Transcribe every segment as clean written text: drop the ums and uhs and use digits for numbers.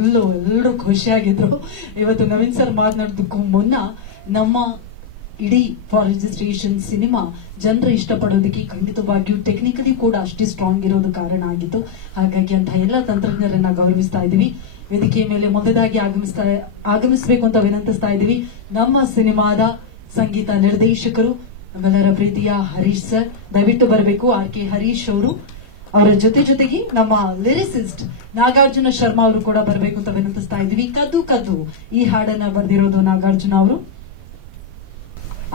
ಎಲ್ಲರೂ ಖುಷಿಯಾಗಿದ್ರು. ಇವತ್ತು ನವೀನ್ ಸರ್ ಮಾತನಾಡೋದಕ್ಕೂ ಮುನ್ನ ನಮ್ಮ ಇಡೀ ಫಾರ್ ರಿಜಿಸ್ಟ್ರೇಷನ್ ಸಿನಿಮಾ ಜನರು ಇಷ್ಟಪಡೋದಕ್ಕೆ ಖಂಡಿತವಾಗಿಯೂ ಟೆಕ್ನಿಕಲಿ ಕೂಡ ಅಷ್ಟೇ ಸ್ಟ್ರಾಂಗ್ ಇರೋದು ಕಾರಣ ಆಗಿತ್ತು. ಹಾಗಾಗಿ ಅಂತ ಎಲ್ಲ ತಂತ್ರಜ್ಞರನ್ನ ಗೌರವಿಸ್ತಾ ಇದೀವಿ. ವೇದಿಕೆ ಮೇಲೆ ಮೊದಲಾಗಿ ಆಗಮಿಸಬೇಕು ಅಂತ ವಿನಂತಿಸ್ತಾ ಇದೀವಿ. ನಮ್ಮ ಸಿನಿಮಾದ ಸಂಗೀತ ನಿರ್ದೇಶಕರು ನಮ್ಮೆಲ್ಲರ ಪ್ರೀತಿಯ ಹರೀಶ್ ಸರ್, ದಯವಿಟ್ಟು ಬರಬೇಕು. RK ಹರೀಶ್ ಅವರು, ಅವರ ಜೊತೆಗೆ ನಮ್ಮ ಲಿರಿಸಿಸ್ಟ್ ನಾಗಾರ್ಜುನ ಶರ್ಮಾ ಅವರು ಕೂಡ ಬರಬೇಕು ಅಂತ ವಿನಂತಿಸ್ತಾ ಇದೀವಿ. ಕದ್ದು ಕದ್ದು ಈ ಹಾಡನ್ನ ಬರೆದಿರೋದು ನಾಗಾರ್ಜುನ ಅವರು.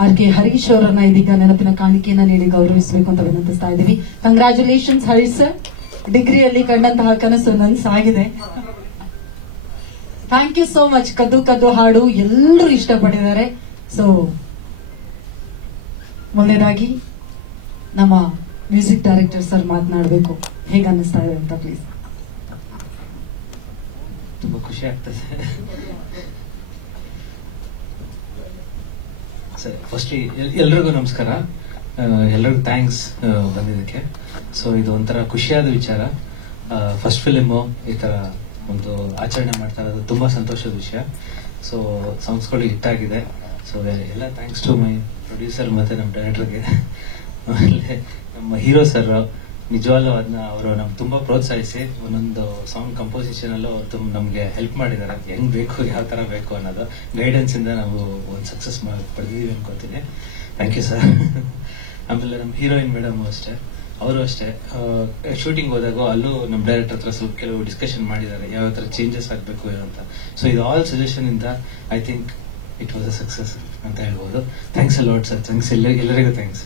RK ಹರೀಶ್ ಅವರನ್ನ ಇದೀಗ ನೆನಪಿನ ಕಾಣಿಕೆಯನ್ನ ನೀಡಿ ಗೌರವಿಸಬೇಕು ಅಂತ ವಿನಂತಿಸ್ತಾ ಇದೀವಿ. ಕಂಗ್ರಾಚುಲೇಷನ್ಸ್ ಹರೀಶ್ ಸರ್, ಡಿಗ್ರಿಯಲ್ಲಿ ಕಂಡಂತಹ ಕನಸು ನನ್ಸಾಗಿದೆ. Thank you so much. ಕದ್ದು ಕದ್ದು ಹಾಡು ಎಲ್ಲರೂ ಇಷ್ಟಪಟ್ಟಿದ್ದಾರೆ. ಸೊ ಮೊದಲನೇದಾಗಿ ನಮ್ಮ ಮ್ಯೂಸಿಕ್ ಡೈರೆಕ್ಟರ್ ಸರ್ ಮಾತನಾಡಬೇಕು. ಹೇಗೆ ಅನ್ನಿಸ್ತಾ ಇದೆ ಅಂತ ಪ್ಲೀಸ್. ತುಂಬಾ ಖುಷಿ ಆಗ್ತದೆ ಸರ್. ಫಸ್ಟ್ಲಿ ಎಲ್ರಿಗೂ ನಮಸ್ಕಾರ, ಎಲ್ರಿಗೂ ಥ್ಯಾಂಕ್ಸ್ ಬಂದಿದ್ದಕ್ಕೆ. ಸೊ ಇದು ಒಂಥರ ಖುಷಿಯಾದ ವಿಚಾರ. ಫಸ್ಟ್ ಫಿಲಿಮು ಈ ತರ ಒಂದು ಆಚರಣೆ ಮಾಡ್ತಾ ಇರೋದು ತುಂಬಾ ಸಂತೋಷದ ವಿಷಯ. ಸೊ ಸಾಂಗ್ಸ್ಗಳು ಹಿಟ್ ಆಗಿದೆ. ಸೊ ಎಲ್ಲ ಥ್ಯಾಂಕ್ಸ್ ಟು ಮೈ ಪ್ರೊಡ್ಯೂಸರ್ ಮತ್ತೆ ನಮ್ಮ ಡೈರೆಕ್ಟರ್ಗೆ. ಆಮೇಲೆ ನಮ್ಮ ಹೀರೋ ಸರ್ ನಿಜವಾಗ್ಲೂ ಅದನ್ನ ಅವರು ನಮ್ಗೆ ತುಂಬಾ ಪ್ರೋತ್ಸಾಹಿಸಿ ಒಂದೊಂದು ಸಾಂಗ್ ಕಂಪೋಸಿಷನ್ ಅಲ್ಲೂ ಅವ್ರು ನಮ್ಗೆ ಹೆಲ್ಪ್ ಮಾಡಿದ್ದಾರೆ. ಹೆಂಗ್ ಬೇಕು, ಯಾವ ತರ ಬೇಕು ಅನ್ನೋದು ಗೈಡೆನ್ಸ್ ಇಂದ ನಾವು ಒಂದು ಸಕ್ಸಸ್ ಪಡೆದಿದ್ದೀವಿ ಅನ್ಕೋತೀನಿ. Thank you sir. ಆಮೇಲೆ ನಮ್ಮ ಹೀರೋಯಿನ್ ಮೇಡಮ್ ಅಷ್ಟೇ, ಅವರು ಅಷ್ಟೇ ಶೂಟಿಂಗ್ ಹೋದಾಗ ಅಲ್ಲೂ ನಮ್ಮ ಡೈರೆಕ್ಟರ್ ಹತ್ರ ಸ್ವಲ್ಪ ಕೆಲವು ಡಿಸ್ಕಷನ್ ಮಾಡಿದ್ದಾರೆ, ಯಾವ ತರ ಚೇಂಜಸ್ ಆಗ್ಬೇಕು ಅಂತ. ಸೊ ಇದು ಆಲ್ ಸಜೆಷನ್ ಇಂದ I think it was a success ಅಂತ ಹೇಳ್ಬೋದು. Thanks a lot sir. Thanks ಎಲ್ಲರಿಗೂ ಥ್ಯಾಂಕ್ಸ್.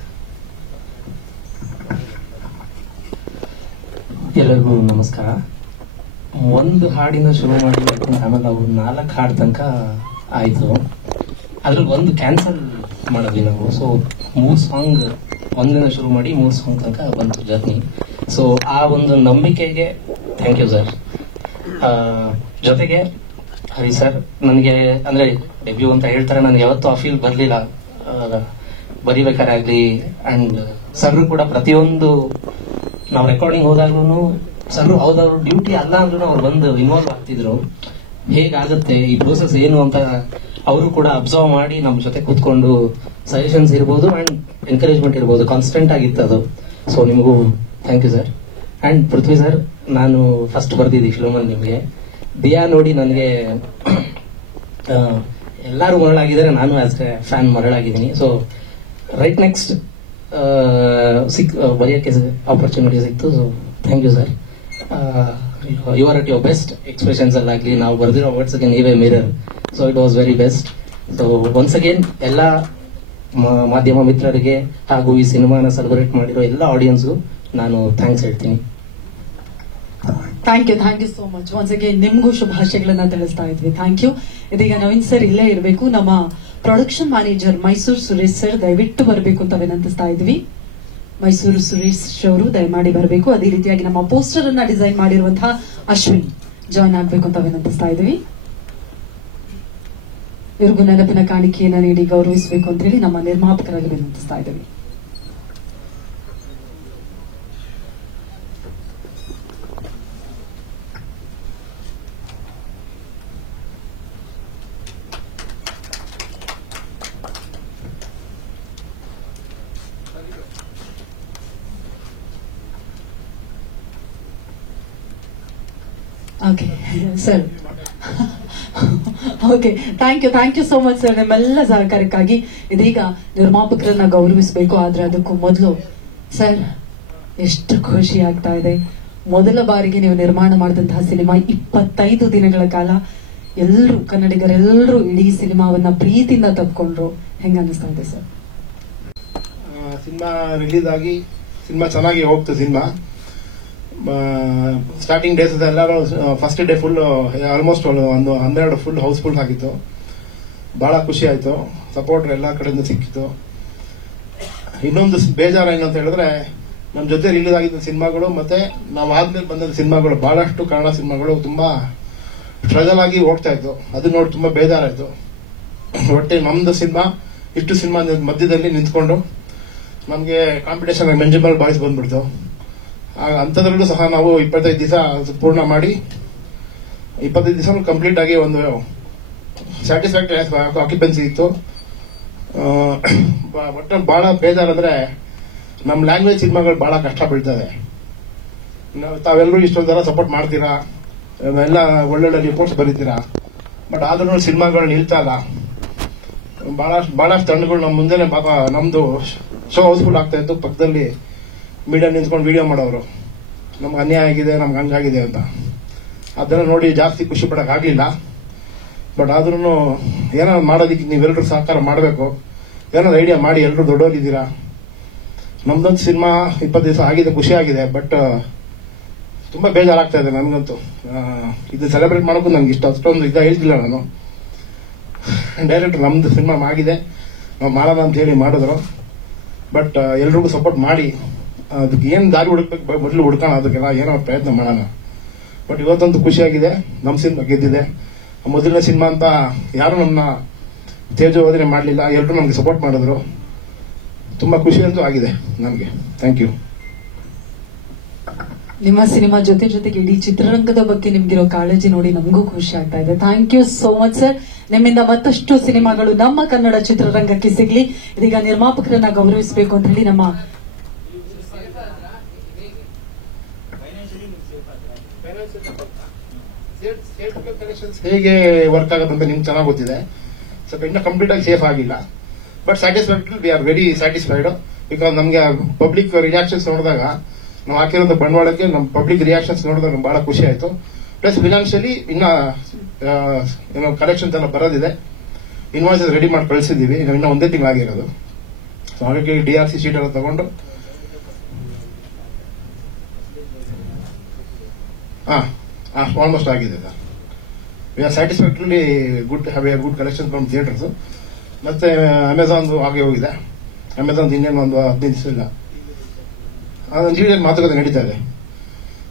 ಎಲ್ಲರಿಗೂ ನಮಸ್ಕಾರ. ಒಂದು ಹಾಡಿನ ಶುರು ಮಾಡಿ ಆಮೇಲೆ ಅವ್ರು 4 ಹಾಡು ತನಕ ಆಯ್ತು. ಅದ್ರಲ್ಲಿ ಒಂದು ಕ್ಯಾನ್ಸಲ್ ಮಾಡಿದ್ವಿ ನಾವು. ಸೊ 3 ಸಾಂಗ್ ಒಂದಿನ ಶುರು ಮಾಡಿ 3 ಸಾಂಗ್ ತನಕ ಬಂತು ಜರ್ನಿ. ಸೊ ಆ ಒಂದು ನಂಬಿಕೆಗೆ ಥ್ಯಾಂಕ್ ಯು ಸರ್. ಜೊತೆಗೆ ಹರಿ ಸರ್, ನನಗೆ ಅಂದ್ರೆ ಡೆಬ್ಯೂ ಅಂತ ಹೇಳ್ತಾರೆ, ನನಗೆ ಯಾವತ್ತೂ ಆ ಫೀಲ್ ಬರ್ಲಿಲ್ಲ ಬರಿಬೇಕಾರೆ ಆಗ್ಲಿ. ಅಂಡ್ ಸರ್ ಕೂಡ ಪ್ರತಿಯೊಂದು ನಾವು ರೆಕಾರ್ಡಿಂಗ್ ಹೋದಾಗ್ಲೂ ಸರ್ ಅವ್ರ ಡ್ಯೂಟಿ ಅಲ್ಲ ಅಂದ್ರೂ ಅವ್ರು ಬಂದು ಇನ್ವಾಲ್ವ್ ಆಗ್ತಿದ್ರು. ಹೇಗಾಗುತ್ತೆ ಈ ಪ್ರೋಸೆಸ್ ಏನು ಅಂತ ಅವರು ಕೂಡ ಅಬ್ಸರ್ವ್ ಮಾಡಿ ನಮ್ಮ ಜೊತೆ ಕೂತ್ಕೊಂಡು ಸಜೆಷನ್ಸ್ ಇರ್ಬೋದು ಅಂಡ್ ಎನ್ಕರೇಜ್ಮೆಂಟ್ ಇರ್ಬೋದು, ಕಾನ್ಸ್ಟೆಂಟ್ ಆಗಿತ್ತು ಅದು. ಸೊ ನಿಮಗೂ thank you sir. And Prithvi sir, ನಾನು ಫಸ್ಟ್ ಬರ್ದಿದ್ದೆ ಫಿಲ್ಮಲ್ಲಿ ನಿಮಗೆ. ದಿಯಾ ನೋಡಿ ನನಗೆ ಎಲ್ಲರೂ ಮರಳಾಗಿದ್ದಾರೆ, ನಾನು ಆಸ್ ಎ ಫ್ಯಾನ್ ಮರಳಾಗಿದ್ದೀನಿ. ಸೊ ರೈಟ್ ನೆಕ್ಸ್ಟ್ ಬರೆಯೋಕ್ಕೆ ಆಪರ್ಚುನಿಟಿ ಸಿಕ್ತು. So thank you sir. You are at your best. ಎಕ್ಸ್ಪ್ರೆಷನ್ಸ್ ಅಲ್ಲಾಗಲಿ, ನಾವು ಬರೆದಿರೋ ವರ್ಡ್ಸ್ಗೆ ನೀವೇ mirror. So it was very best. So once again ಎಲ್ಲ ಮಾಧ್ಯಮ ಮಿತ್ರರಿಗೆ ಹಾಗೂ ಈ ಸಿನಿಮಾನ ಸೆಲೆಬ್ರೇಟ್ ಮಾಡಿರೋ ಎಲ್ಲ ಆಡಿಯನ್ಸ್ಗೂ ನಾನು ಥ್ಯಾಂಕ್ಸ್ ಹೇಳ್ತೀನಿ. Thank you so much. Once again ನಿಮ್ಗೂ ಶುಭಾಶಯಗಳನ್ನ ತಿಳಿಸ್ತಾ ಇದ್ವಿ. Thank you. ಇದೀಗ ನವೀನ್ ಸರ್ ಇಲ್ಲೇ ಇರಬೇಕು. ನಮ್ಮ production manager Mysuru Suresh sir ದಯವಿಟ್ಟು ಬರಬೇಕು ಅಂತ ವಿನಂತಿಸ್ತಾ ಇದ್ವಿ. ಮೈಸೂರು ಸುರೇಶ್ ಅವರು ದಯಮಾಡಿ ಬರಬೇಕು. ಅದೇ ರೀತಿಯಾಗಿ ನಮ್ಮ ಪೋಸ್ಟರ್ ಅನ್ನ ಡಿಸೈನ್ ಮಾಡಿರುವಂತಹ ಅಶ್ವಿನ್ ಜಾಯ್ನ್ ಆಗ್ಬೇಕು ಅಂತ ವಿನಂತಿಸ್ತಾ ಇದ್ವಿ. ಇವ್ರಿಗೂ ನೆನಪಿನ ಕಾಣಿಕೆಯನ್ನ ನೀಡಿ ಗೌರವಿಸಬೇಕು ಅಂತ ಹೇಳಿ ನಮ್ಮ ನಿರ್ಮಾಪಕರಲ್ಲಿ ವಿನಂತಿಸ್ತಾ ಇದ್ದೀವಿ. Okay sir. Okay, thank you so much sir ನಿಮ್ಮೆಲ್ಲ ಸಹಕಾರಕ್ಕಾಗಿ. ಇದೀಗ ನಿರ್ಮಾಪಕರನ್ನ ಗೌರವಿಸಬೇಕು. ಆದ್ರೆ ಅದಕ್ಕೂ ಮೊದಲು ಸರ್, ಎಷ್ಟು ಖುಷಿ ಆಗ್ತಾ ಇದೆ. ಮೊದಲ ಬಾರಿಗೆ ನೀವು ನಿರ್ಮಾಣ ಮಾಡಿದಂತಹ ಸಿನಿಮಾ 25 ದಿನಗಳ ಕಾಲ ಎಲ್ಲರೂ ಕನ್ನಡಿಗರೆಲ್ಲರೂ ಇಡೀ ಸಿನಿಮಾವನ್ನ ಪ್ರೀತಿಯಿಂದ ತಪ್ಕೊಂಡ್ರು. ಹೆಂಗ ಅನಿಸ್ತಾ ಇದೆ ಸರ್? ಸಿನಿಮಾ ರಿಲೀಸ್ ಆಗಿ ಸಿನಿಮಾ ಚೆನ್ನಾಗಿ ಹೋಗ್ತು. ಸಿನಿಮಾ ಸ್ಟಾರ್ಟಿಂಗ್ ಡೇಸ್ ಎಲ್ಲರೂ ಫಸ್ಟ್ ಡೇ ಫುಲ್ ಆಲ್ಮೋಸ್ಟ್ ಒಂದು 12 ಫುಲ್ ಹೌಸ್ಫುಲ್ ಆಗಿತ್ತು. ಬಹಳ ಖುಷಿ ಆಯ್ತು. ಸಪೋರ್ಟ್ ಎಲ್ಲ ಕಡೆಯಿಂದ ಸಿಕ್ಕಿತ್ತು. ಇನ್ನೊಂದು ಬೇಜಾರು ಏನಂತ ಹೇಳಿದ್ರೆ, ನಮ್ಮ ಜೊತೆ ರಿಲೀಸ್ ಆಗಿದ್ದ ಸಿನಿಮಾಗಳು ಮತ್ತೆ ನಾವು ಆದ್ಮೇಲೆ ಬಂದ ಸಿನಿಮಾಗಳು ಬಹಳಷ್ಟು ಕನ್ನಡ ಸಿನಿಮಾಗಳು ತುಂಬಾ ಸ್ಟ್ರಗಲ್ ಆಗಿ ಹೋಗ್ತಾ ಇತ್ತು. ಅದು ನೋಡಿ ತುಂಬಾ ಬೇಜಾರಾಯ್ತು. ಒಟ್ಟೆ ನಮ್ದು ಸಿನಿಮಾ ಇಷ್ಟು ಸಿನಿಮಾ ಮಧ್ಯದಲ್ಲಿ ನಿಂತ್ಕೊಂಡು ನಮ್ಗೆ ಕಾಂಪಿಟೇಷನ್ ಮೆಂಜಿಬಲ್ ಬಾಯ್ಸ್ ಬಂದ್ಬಿಡ್ತು. ಅಂಥದ್ರಲ್ಲೂ ಸಹ ನಾವು 25 ದಿವಸ ಪೂರ್ಣ ಮಾಡಿ 25 ದಿವಸ ಕಂಪ್ಲೀಟ್ ಆಗಿ ಒಂದು ಸ್ಯಾಟಿಸ್ಫ್ಯಾಕ್ಟರಿ ಆಕ್ಯುಪೆನ್ಸಿ ಇತ್ತು. ಒಟ್ಟು ಬಹಳ ಬೇಜಾರಂದ್ರೆ ನಮ್ಮ ಲ್ಯಾಂಗ್ವೇಜ್ ಸಿನಿಮಾಗಳು ಬಹಳ ಕಷ್ಟ ಬೀಳ್ತದೆ. ತಾವೆಲ್ಲರೂ ಇಷ್ಟೊಂದರ ಸಪೋರ್ಟ್ ಮಾಡ್ತೀರಾ, ಎಲ್ಲ ಒಳ್ಳೊಳ್ಳೆ ರಿಪೋರ್ಟ್ಸ್ ಬರೀತೀರಾ, ಬಟ್ ಆದ್ರೂ ಸಿನಿಮಾಗಳು ನಿಲ್ತಾ ಇಲ್ಲ. ಬಹಳಷ್ಟು ತಂಡಗಳು ನಮ್ಮ ಮುಂದೆನೆ ನಮ್ದು ಶೋ ಹೌಸ್ಫುಲ್ ಆಗ್ತಾ ಇತ್ತು. ಪಕ್ಕದಲ್ಲಿ ಮೀಡಿಯಾ ನಿಂತ್ಕೊಂಡು ವಿಡಿಯೋ ಮಾಡೋರು, ನಮ್ಗೆ ಅನ್ಯಾಯ ಆಗಿದೆ, ನಮ್ಗೆ ಹಂಗಾಗಿದೆ ಅಂತ. ಅದನ್ನ ನೋಡಿ ಜಾಸ್ತಿ ಖುಷಿ ಪಡಕ್ ಆಗ್ಲಿಲ್ಲ. ಬಟ್ ಆದ್ರೂ ಏನೋ ಮಾಡೋದಕ್ಕೆ ನೀವೆಲ್ಲರೂ ಸಹಕಾರ ಮಾಡಬೇಕು. ಏನಾದ್ರು ಐಡಿಯಾ ಮಾಡಿ, ಎಲ್ಲರೂ ದೊಡ್ಡವರಿದ್ದೀರಾ. ನಮ್ದೊಂದು ಸಿನಿಮಾ 20 ದಿವಸ ಆಗಿದೆ, ಖುಷಿ ಆಗಿದೆ. ಬಟ್ ತುಂಬಾ ಬೇಜಾರಾಗ್ತಾ ಇದೆ ನನ್ಗಂತೂ. ಇದು ಸೆಲೆಬ್ರೇಟ್ ಮಾಡೋಕ್ಕೂ ನನ್ಗೆ ಅಷ್ಟೊಂದು ಹೇಳ್ತಿಲ್ಲ ನಾನು. ಡೈರೆಕ್ಟರ್ ನಮ್ದು ಸಿನಿಮಾ ಆಗಿದೆ, ನಾವು ಮಾಡೋಣ ಅಂತ ಹೇಳಿ ಮಾಡಿದ್ರು. ಬಟ್ ಎಲ್ರಿಗೂ ಸಪೋರ್ಟ್ ಮಾಡಿ ಅದಕ್ಕೆ ಏನ್ ದಾರಿ ಹುಡುಕ್ಬೇಕು ಮೊದಲು ಹುಡ್ಕೋಣ, ಅದಕ್ಕೆಲ್ಲ ಏನೋ ಪ್ರಯತ್ನ ಮಾಡೋಣ. ಬಟ್ ಇವತ್ತಂತೂ ಖುಷಿಯಾಗಿದೆ, ನಮ್ಮ ಸಿನಿಮಾ ಗೆದ್ದಿದೆ. ಮೊದಲನೇ ಸಿನಿಮಾ ಅಂತ ಯಾರು ನನ್ನ ತೇಜೋವಧನೆ ಮಾಡಲಿಲ್ಲ, ಎಲ್ಲರೂ ನಮ್ಗೆ ಸಪೋರ್ಟ್ ಮಾಡಿದ್ರು. ತುಂಬಾ ಖುಷಿ ಅಂತೂ ಆಗಿದೆ ನಮ್ಗೆ. Thank you. ನಿಮ್ಮ ಸಿನಿಮಾ ಜೊತೆಗೆ ಇಡೀ ಚಿತ್ರರಂಗದ ಬಗ್ಗೆ ನಿಮ್ಗಿರೋ ಕಾಳಜಿ ನೋಡಿ ನಮಗೂ ಖುಷಿ ಆಗ್ತಾ ಇದೆ. Thank you so much sir. ನಿಮ್ಮಿಂದ ಮತ್ತಷ್ಟು ಸಿನಿಮಾಗಳು ನಮ್ಮ ಕನ್ನಡ ಚಿತ್ರರಂಗಕ್ಕೆ ಸಿಗ್ಲಿ. ಇದೀಗ ನಿರ್ಮಾಪಕರನ್ನ ಗೌರವಿಸಬೇಕು ಅಂತ ಹೇಳಿ ನಮ್ಮ ಹೇಗೆ ವರ್ಕ್ ಆಗುತ್ತೆ ಅಂತ ನಿಮ್ಗೆ ಚೆನ್ನಾಗಿ ಗೊತ್ತಿದೆ. ಸ್ವಲ್ಪ ಇನ್ನೂ ಕಂಪ್ಲೀಟ್ ಆಗಿ ಸೇಫ್ ಆಗಿಲ್ಲ, but satisfactory. We are very satisfied. Because ನಮ್ಗೆ ಪಬ್ಲಿಕ್ ರಿಯಾಕ್ಷನ್ಸ್ ನೋಡಿದಾಗ, ನಾವು ಹಾಕಿರೋ ಬಂಡವಾಳಕ್ಕೆ ನಮ್ಮ ಪಬ್ಲಿಕ್ ರಿಯಾಕ್ಷನ್ಸ್ ನೋಡಿದಾಗ ಬಹಳ ಖುಷಿ ಆಯ್ತು. ಪ್ಲಸ್ ಫಿನಾನ್ಷಿಯಲಿ ಇನ್ನ ಏನೋ ಕಲೆಕ್ಷನ್ಸ್ ಎಲ್ಲ ಬರೋದಿದೆ. ಇನ್ವಾಯ್ಸಸ್ ರೆಡಿ ಮಾಡಿ ಕಳಿಸಿದೀವಿ, ಇನ್ನ ಒಂದೇ ತಿಂಗಳಾಗಿರೋದು. ಸೊ ಹಾಗಾಗಿ DRC ಶೀಟ್ ಎಲ್ಲ ತಗೊಂಡು ಆಲ್ಮೋಸ್ಟ್ ಆಗಿದೆ sir. We are satisfactory. Good collection from theatres. ಮತ್ತೆ ಅಮೆಝಾನ್ ಹಾಗೆ ಹೋಗಿದೆ. ಅಮೆಝಾನ್ ಇನ್ನೇನು ಒಂದು 15 ದಿವಸ ಇಲ್ಲ, ಇಂಟೀರಿಯರ್ ಮಾತುಕತೆ ನಡೀತಾ ಇದೆ.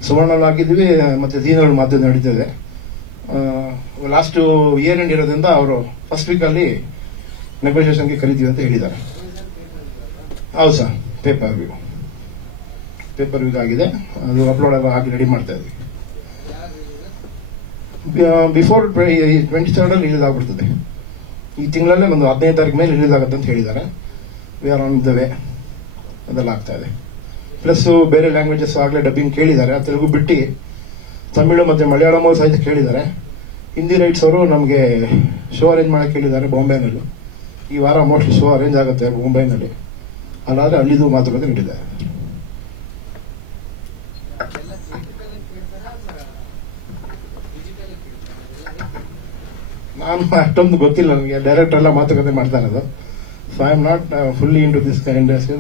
ಸುವರ್ಣಲ್ಲಿ ಹಾಕಿದ್ವಿ, ಮತ್ತೆ ಜೀನಲ್ಲಿ ಮಾತುಕತೆ ನಡೀತಾ ಇದೆ. ಲಾಸ್ಟ್ ಇಯರ್ ಎಂಡ್ ಇರೋದ್ರಿಂದ ಅವರು ಫಸ್ಟ್ ವೀಕ್ ಅಲ್ಲಿ ನೆಗೋಸಿಯೇಷನ್ಗೆ ಕರೀತೀವಿ ಅಂತ ಹೇಳಿದ್ದಾರೆ. ಹೌದು ಸರ್, ಪೇಪರ್ ವ್ಯೂ ಆಗಿದೆ. ಅದು ಅಪ್ಲೋಡ್ ಆಗಿ ರೆಡಿ ಮಾಡ್ತಾ ಇದ್ವಿ. ಬಿಫೋರ್ 23rd ರಿಲೀಸ್ ಆಗ್ಬಿಡ್ತದೆ. ಈ ತಿಂಗಳಲ್ಲೇ ಒಂದು 15ನೇ ತಾರೀಕು ಮೇಲೆ ರಿಲೀಸ್ ಆಗುತ್ತೆ ಅಂತ ಹೇಳಿದ್ದಾರೆ. We are on the way. ಅದೆಲ್ಲ ಆಗ್ತಾ ಇದೆ. ಪ್ಲಸ್ ಬೇರೆ ಲ್ಯಾಂಗ್ವೇಜಸ್ ಆಗಲೇ ಡಬ್ಬಿಂಗ್ ಕೇಳಿದ್ದಾರೆ. ತೆಲುಗು ಬಿಟ್ಟು ತಮಿಳು ಮತ್ತೆ ಮಲಯಾಳಂ ಸಹಿತ ಕೇಳಿದ್ದಾರೆ. ಹಿಂದಿ ರೈಟ್ಸ್ ಅವರು ನಮಗೆ ಶೋ ಅರೇಂಜ್ ಮಾಡಕ್ಕೆ ಕೇಳಿದ್ದಾರೆ ಬಾಂಬೆನಲ್ಲಿ. ಈ ವಾರ ಮೋಸ್ಟ್ಲಿ ಶೋ ಅರೇಂಜ್ ಆಗುತ್ತೆ ಬಾಂಬೆನಲ್ಲಿ. ಅಲ್ಲಾದ್ರೆ ಅಲ್ಲಿದು ಮಾತುಕತೆ ನಡೀತಾರೆ. ನಾನು ಅಷ್ಟೊಂದು ಗೊತ್ತಿಲ್ಲ ನನಗೆ. ಡೈರೆಕ್ಟರ್ ಎಲ್ಲ ಮಾತುಕತೆ ಮಾಡ್ತಾ ಇರೋದು. So I am not fully in to this industry.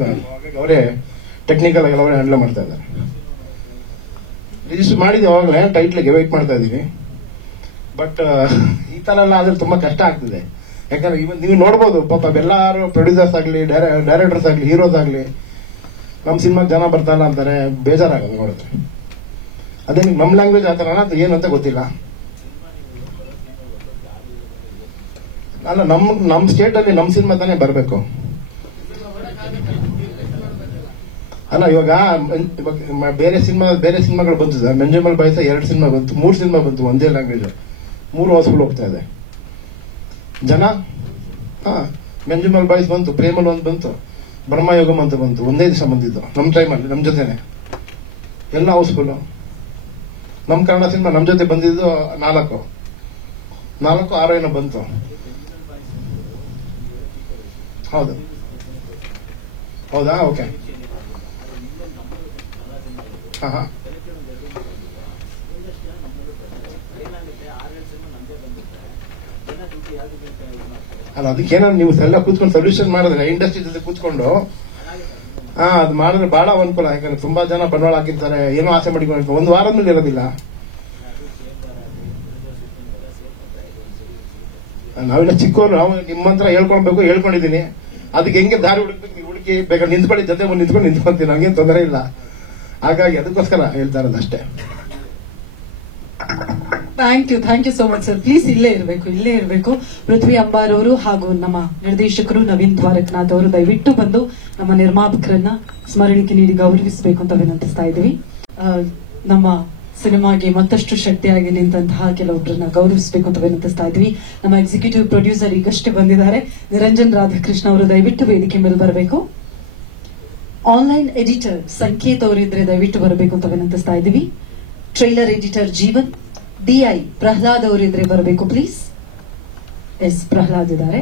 ಅವರೇ ಟೆಕ್ನಿಕಲ್ ಆಗಿ ಅವರೇ ಹ್ಯಾಂಡಲ್ ಮಾಡ್ತಾ ಇದ್ದಾರೆ. ರಿಜಿಸ್ಟರ್ ಮಾಡಿದ್ವಿ ಅವಾಗಲೇ, ಟೈಟ್ಲಿಗೆ ವೇಟ್ ಮಾಡ್ತಾ ಇದೀವಿ. ಬಟ್ ಈ ತರ ಎಲ್ಲ ಆದ್ರೆ ತುಂಬಾ ಕಷ್ಟ ಆಗ್ತದೆ. ಯಾಕಂದ್ರೆ ಇವನ್ ನೀವು ನೋಡ್ಬೋದು, ಪಾಪ ಎಲ್ಲಾರು ಪ್ರೊಡ್ಯೂಸರ್ಸ್ ಆಗ್ಲಿ, ಡೈರೆಕ್ಟರ್ಸ್ ಆಗ್ಲಿ, ಹೀರೋಸ್ ಆಗ್ಲಿ, ನಮ್ ಸಿನಿಮಾಗೆ ಜನ ಬರ್ತಾಯಿಲ್ಲ ಅಂತಾರೆ. ಬೇಜಾರಾಗೋದು ನೋಡಿದ್ರೆ. ಅದೇ ನಮ್ ಲ್ಯಾಂಗ್ವೇಜ್ ಆ ತರ ಏನು ಅಂತ ಗೊತ್ತಿಲ್ಲ. ಅಲ್ಲ, ನಮ್ ಸ್ಟೇಟ್ ಅಲ್ಲಿ ನಮ್ ಸಿನಿಮಾ ತಾನೇ ಬರಬೇಕು. ಅಲ್ಲ, ಇವಾಗ ಬೇರೆ ಸಿನಿಮಾಗಳು ಬಂತು ಸರ್. ಮೆಂಜಮಲ್ ಬಾಯ್ಸ 2 ಸಿನಿಮಾ ಬಂತು, 3 ಸಿನಿಮಾ ಬಂತು ಒಂದೇ ಲ್ಯಾಂಗ್ವೇಜ್. 3 ಹೌಸ್ಫುಲ್ ಹೋಗ್ತಾ ಇದೆ ಜನ. ಮೆಂಜಮಲ್ ಬಾಯ್ಸ್ ಬಂತು, ಪ್ರೇಮಲ್ ಒಂದು ಬಂತು, ಬ್ರಹ್ಮಯೋಗಂ ಅಂತ ಬಂತು. ಒಂದೇ ದಿವಸ ಬಂದಿದ್ದು ನಮ್ ಟೈಮಲ್ಲಿ, ನಮ್ ಜೊತೆನೆ ಎಲ್ಲ ಹೌಸ್ಫುಲ್. ನಮ್ ಕನ್ನಡ ಸಿನಿಮಾ ನಮ್ ಜೊತೆ ಬಂದಿದ್ದು 4 ಏನೋ ಬಂತು. ಹೌದಾ? ಓಕೆ. ಅಲ್ಲ, ಅದಕ್ಕೇನೋ ನೀವು ಎಲ್ಲ ಕೂತ್ಕೊಂಡು ಸೊಲ್ಯೂಷನ್ ಮಾಡಿದ್ರೆ, ಇಂಡಸ್ಟ್ರಿ ಜೊತೆ ಕೂತ್ಕೊಂಡು ಅದು ಮಾಡಿದ್ರೆ ಬಹಳ ಅನುಕೂಲ. ಯಾಕಂದ್ರೆ ತುಂಬಾ ಜನ ಬಂಡವಾಳ ಹಾಕಿರ್ತಾರೆ, ಏನೋ ಆಸೆ ಮಾಡಿಕೊಂಡು 1 ವಾರದ ಮೇಲೆ ಇರೋದಿಲ್ಲ. ನಾವೆಲ್ಲ ಚಿಕ್ಕವರು, ನಾವು ನಿಮ್ಮಂತ್ರ ಹೇಳ್ಕೊಂಡಿದ್ದೀನಿ. ಅದಕ್ಕೆ ಹೆಂಗೆ ದಾರಿ ಹುಡುಕ್ಬೇಕು, ನೀವು ಹುಡುಕಿ ಬೇಕಾದ್ರೆ ನಿಂತ್ಕೊಳ್ಳಿ, ಜೊತೆ ಬಂದು ನಿಂತ್ಕೊಂತೀನಿ, ನಮ್ಗೇನು ತೊಂದರೆ ಇಲ್ಲ. ಹಾಗಾಗಿ ಅದಕ್ಕೋಸ್ಕರ ಹೇಳ್ತಾ ಇರೋದು ಅಷ್ಟೇ. Thank you so much sir. Please ಇಲ್ಲೇ ಇರಬೇಕು. ಪೃಥ್ವಿ ಅಂಬಾರ್ ಅವರು ಹಾಗೂ ನಮ್ಮ ನಿರ್ದೇಶಕರು ನವೀನ್ ದ್ವಾರಕನಾಥ್ ಅವರು ದಯವಿಟ್ಟು ಬಂದು ನಮ್ಮ ನಿರ್ಮಾಪಕರನ್ನ ಸ್ಮರಣಿಕೆ ನೀಡಿ ಗೌರವಿಸಬೇಕು ಅಂತ ವಿನಂತಿಸ್ತಾ ಇದ್ದೀವಿ. ನಮ್ಮ ಸಿನಿಮಾಗೆ ಮತ್ತಷ್ಟು ಶಕ್ತಿಯಾಗಿ ನಿಂತಹ ಕೆಲವೊಬ್ಬರನ್ನ ಗೌರವಿಸಬೇಕು ಅಂತ ವಿನಂತಿಸ್ತಾ ಇದ್ವಿ. ನಮ್ಮ ಎಕ್ಸಿಕ್ಯೂಟಿವ್ ಪ್ರೊಡ್ಯೂಸರ್ ಈಗಷ್ಟೇ ಬಂದಿದ್ದಾರೆ, ನಿರಂಜನ್ ರಾಧಾಕೃಷ್ಣ ಅವರು. ದಯವಿಟ್ಟು ವೇದಿಕೆ ಮೇಲೆ ಬರಬೇಕು. ಆನ್ಲೈನ್ ಎಡಿಟರ್ ಸಂಕೇತ್ ಅವರಿದ್ರೆ ದಯವಿಟ್ಟು ಬರಬೇಕು ಅಂತ ವಿನಂತಿಸ್ತಾ ಇದ್ವಿ. Trailer editor Jeevan, DI Prahlad ಅವರಿದ್ರೆ ಬರಬೇಕು ಪ್ಲೀಸ್. ಎಸ್, ಪ್ರಹ್ಲಾದ್ ಇದ್ದಾರೆ.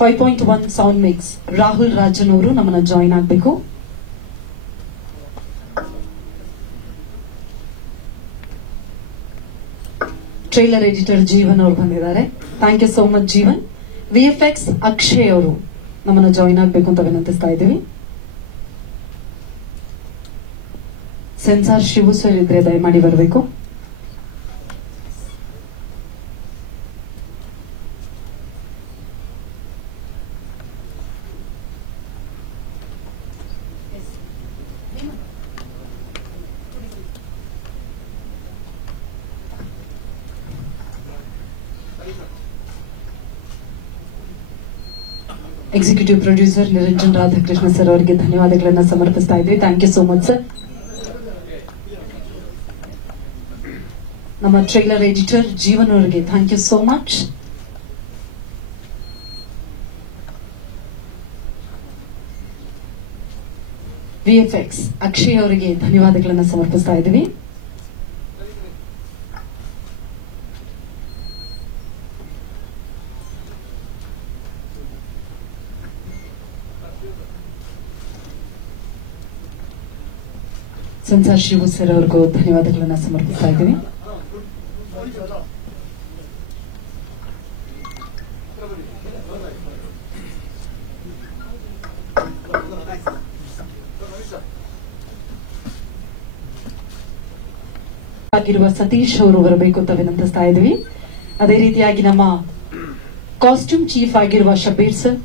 5.1 ಸೌಂಡ್ ಮಿಕ್ಸ್ ರಾಹುಲ್ ರಾಜನ್ ಅವರು ನಮ್ಮನ್ನ ಜಾಯಿನ್ ಆಗಬೇಕು. ಟ್ರೈಲರ್ ಎಡಿಟರ್ ಜೀವನ್ ಅವರು ಬಂದಿದ್ದಾರೆ. Thank you so much Jeevan. VFX Akshay ಅವರು ನಮ್ಮನ್ನ ಜಾಯಿನ್ ಆಗಬೇಕು ಅಂತ ವಿನಂತಿಸ್ತಾ ಇದ್ದೀವಿ. ಸೆನ್ಸಾರ್ ಶಿವು ಸರ್ ಇದ್ರೆ ದಯಮಾಡಿ ಬರಬೇಕು. Executive producer Niranjan Radhakrishna sir ಅವರಿಗೆ ಧನ್ಯವಾದಗಳನ್ನು ಸಮರ್ಪಿಸ್ತಾ ಇದ್ವಿ. Thank you so much sir. ನಮ್ಮ ಟ್ರೈಲರ್ ಎಡಿಟರ್ ಜೀವನ್ ಅವರಿಗೆ thank you so much. VFX Akshay ಅವರಿಗೆ ಧನ್ಯವಾದಗಳನ್ನು ಸಮರ್ಪಿಸ್ತಾ ಇದ್ದೀವಿ. ಸೆನ್ಸಾರ್ ಶಿವು ಸರ್ ಅವ್ರಿಗೂ ಧನ್ಯವಾದಗಳನ್ನು ಸಮರ್ಪಿಸ್ತಾ ಇದ್ದೀನಿ. ಆಗಿರುವ ಸತೀಶ್ ಅವರು ಬರಬೇಕು ಅಂತ ವಿನಂತಿಸ್ತಾ ಇದ್ವಿ. ಅದೇ ರೀತಿಯಾಗಿ ನಮ್ಮ ಕಾಸ್ಟ್ಯೂಮ್ ಚೀಫ್ ಆಗಿರುವ ಶಬೀರ್ ಸರ್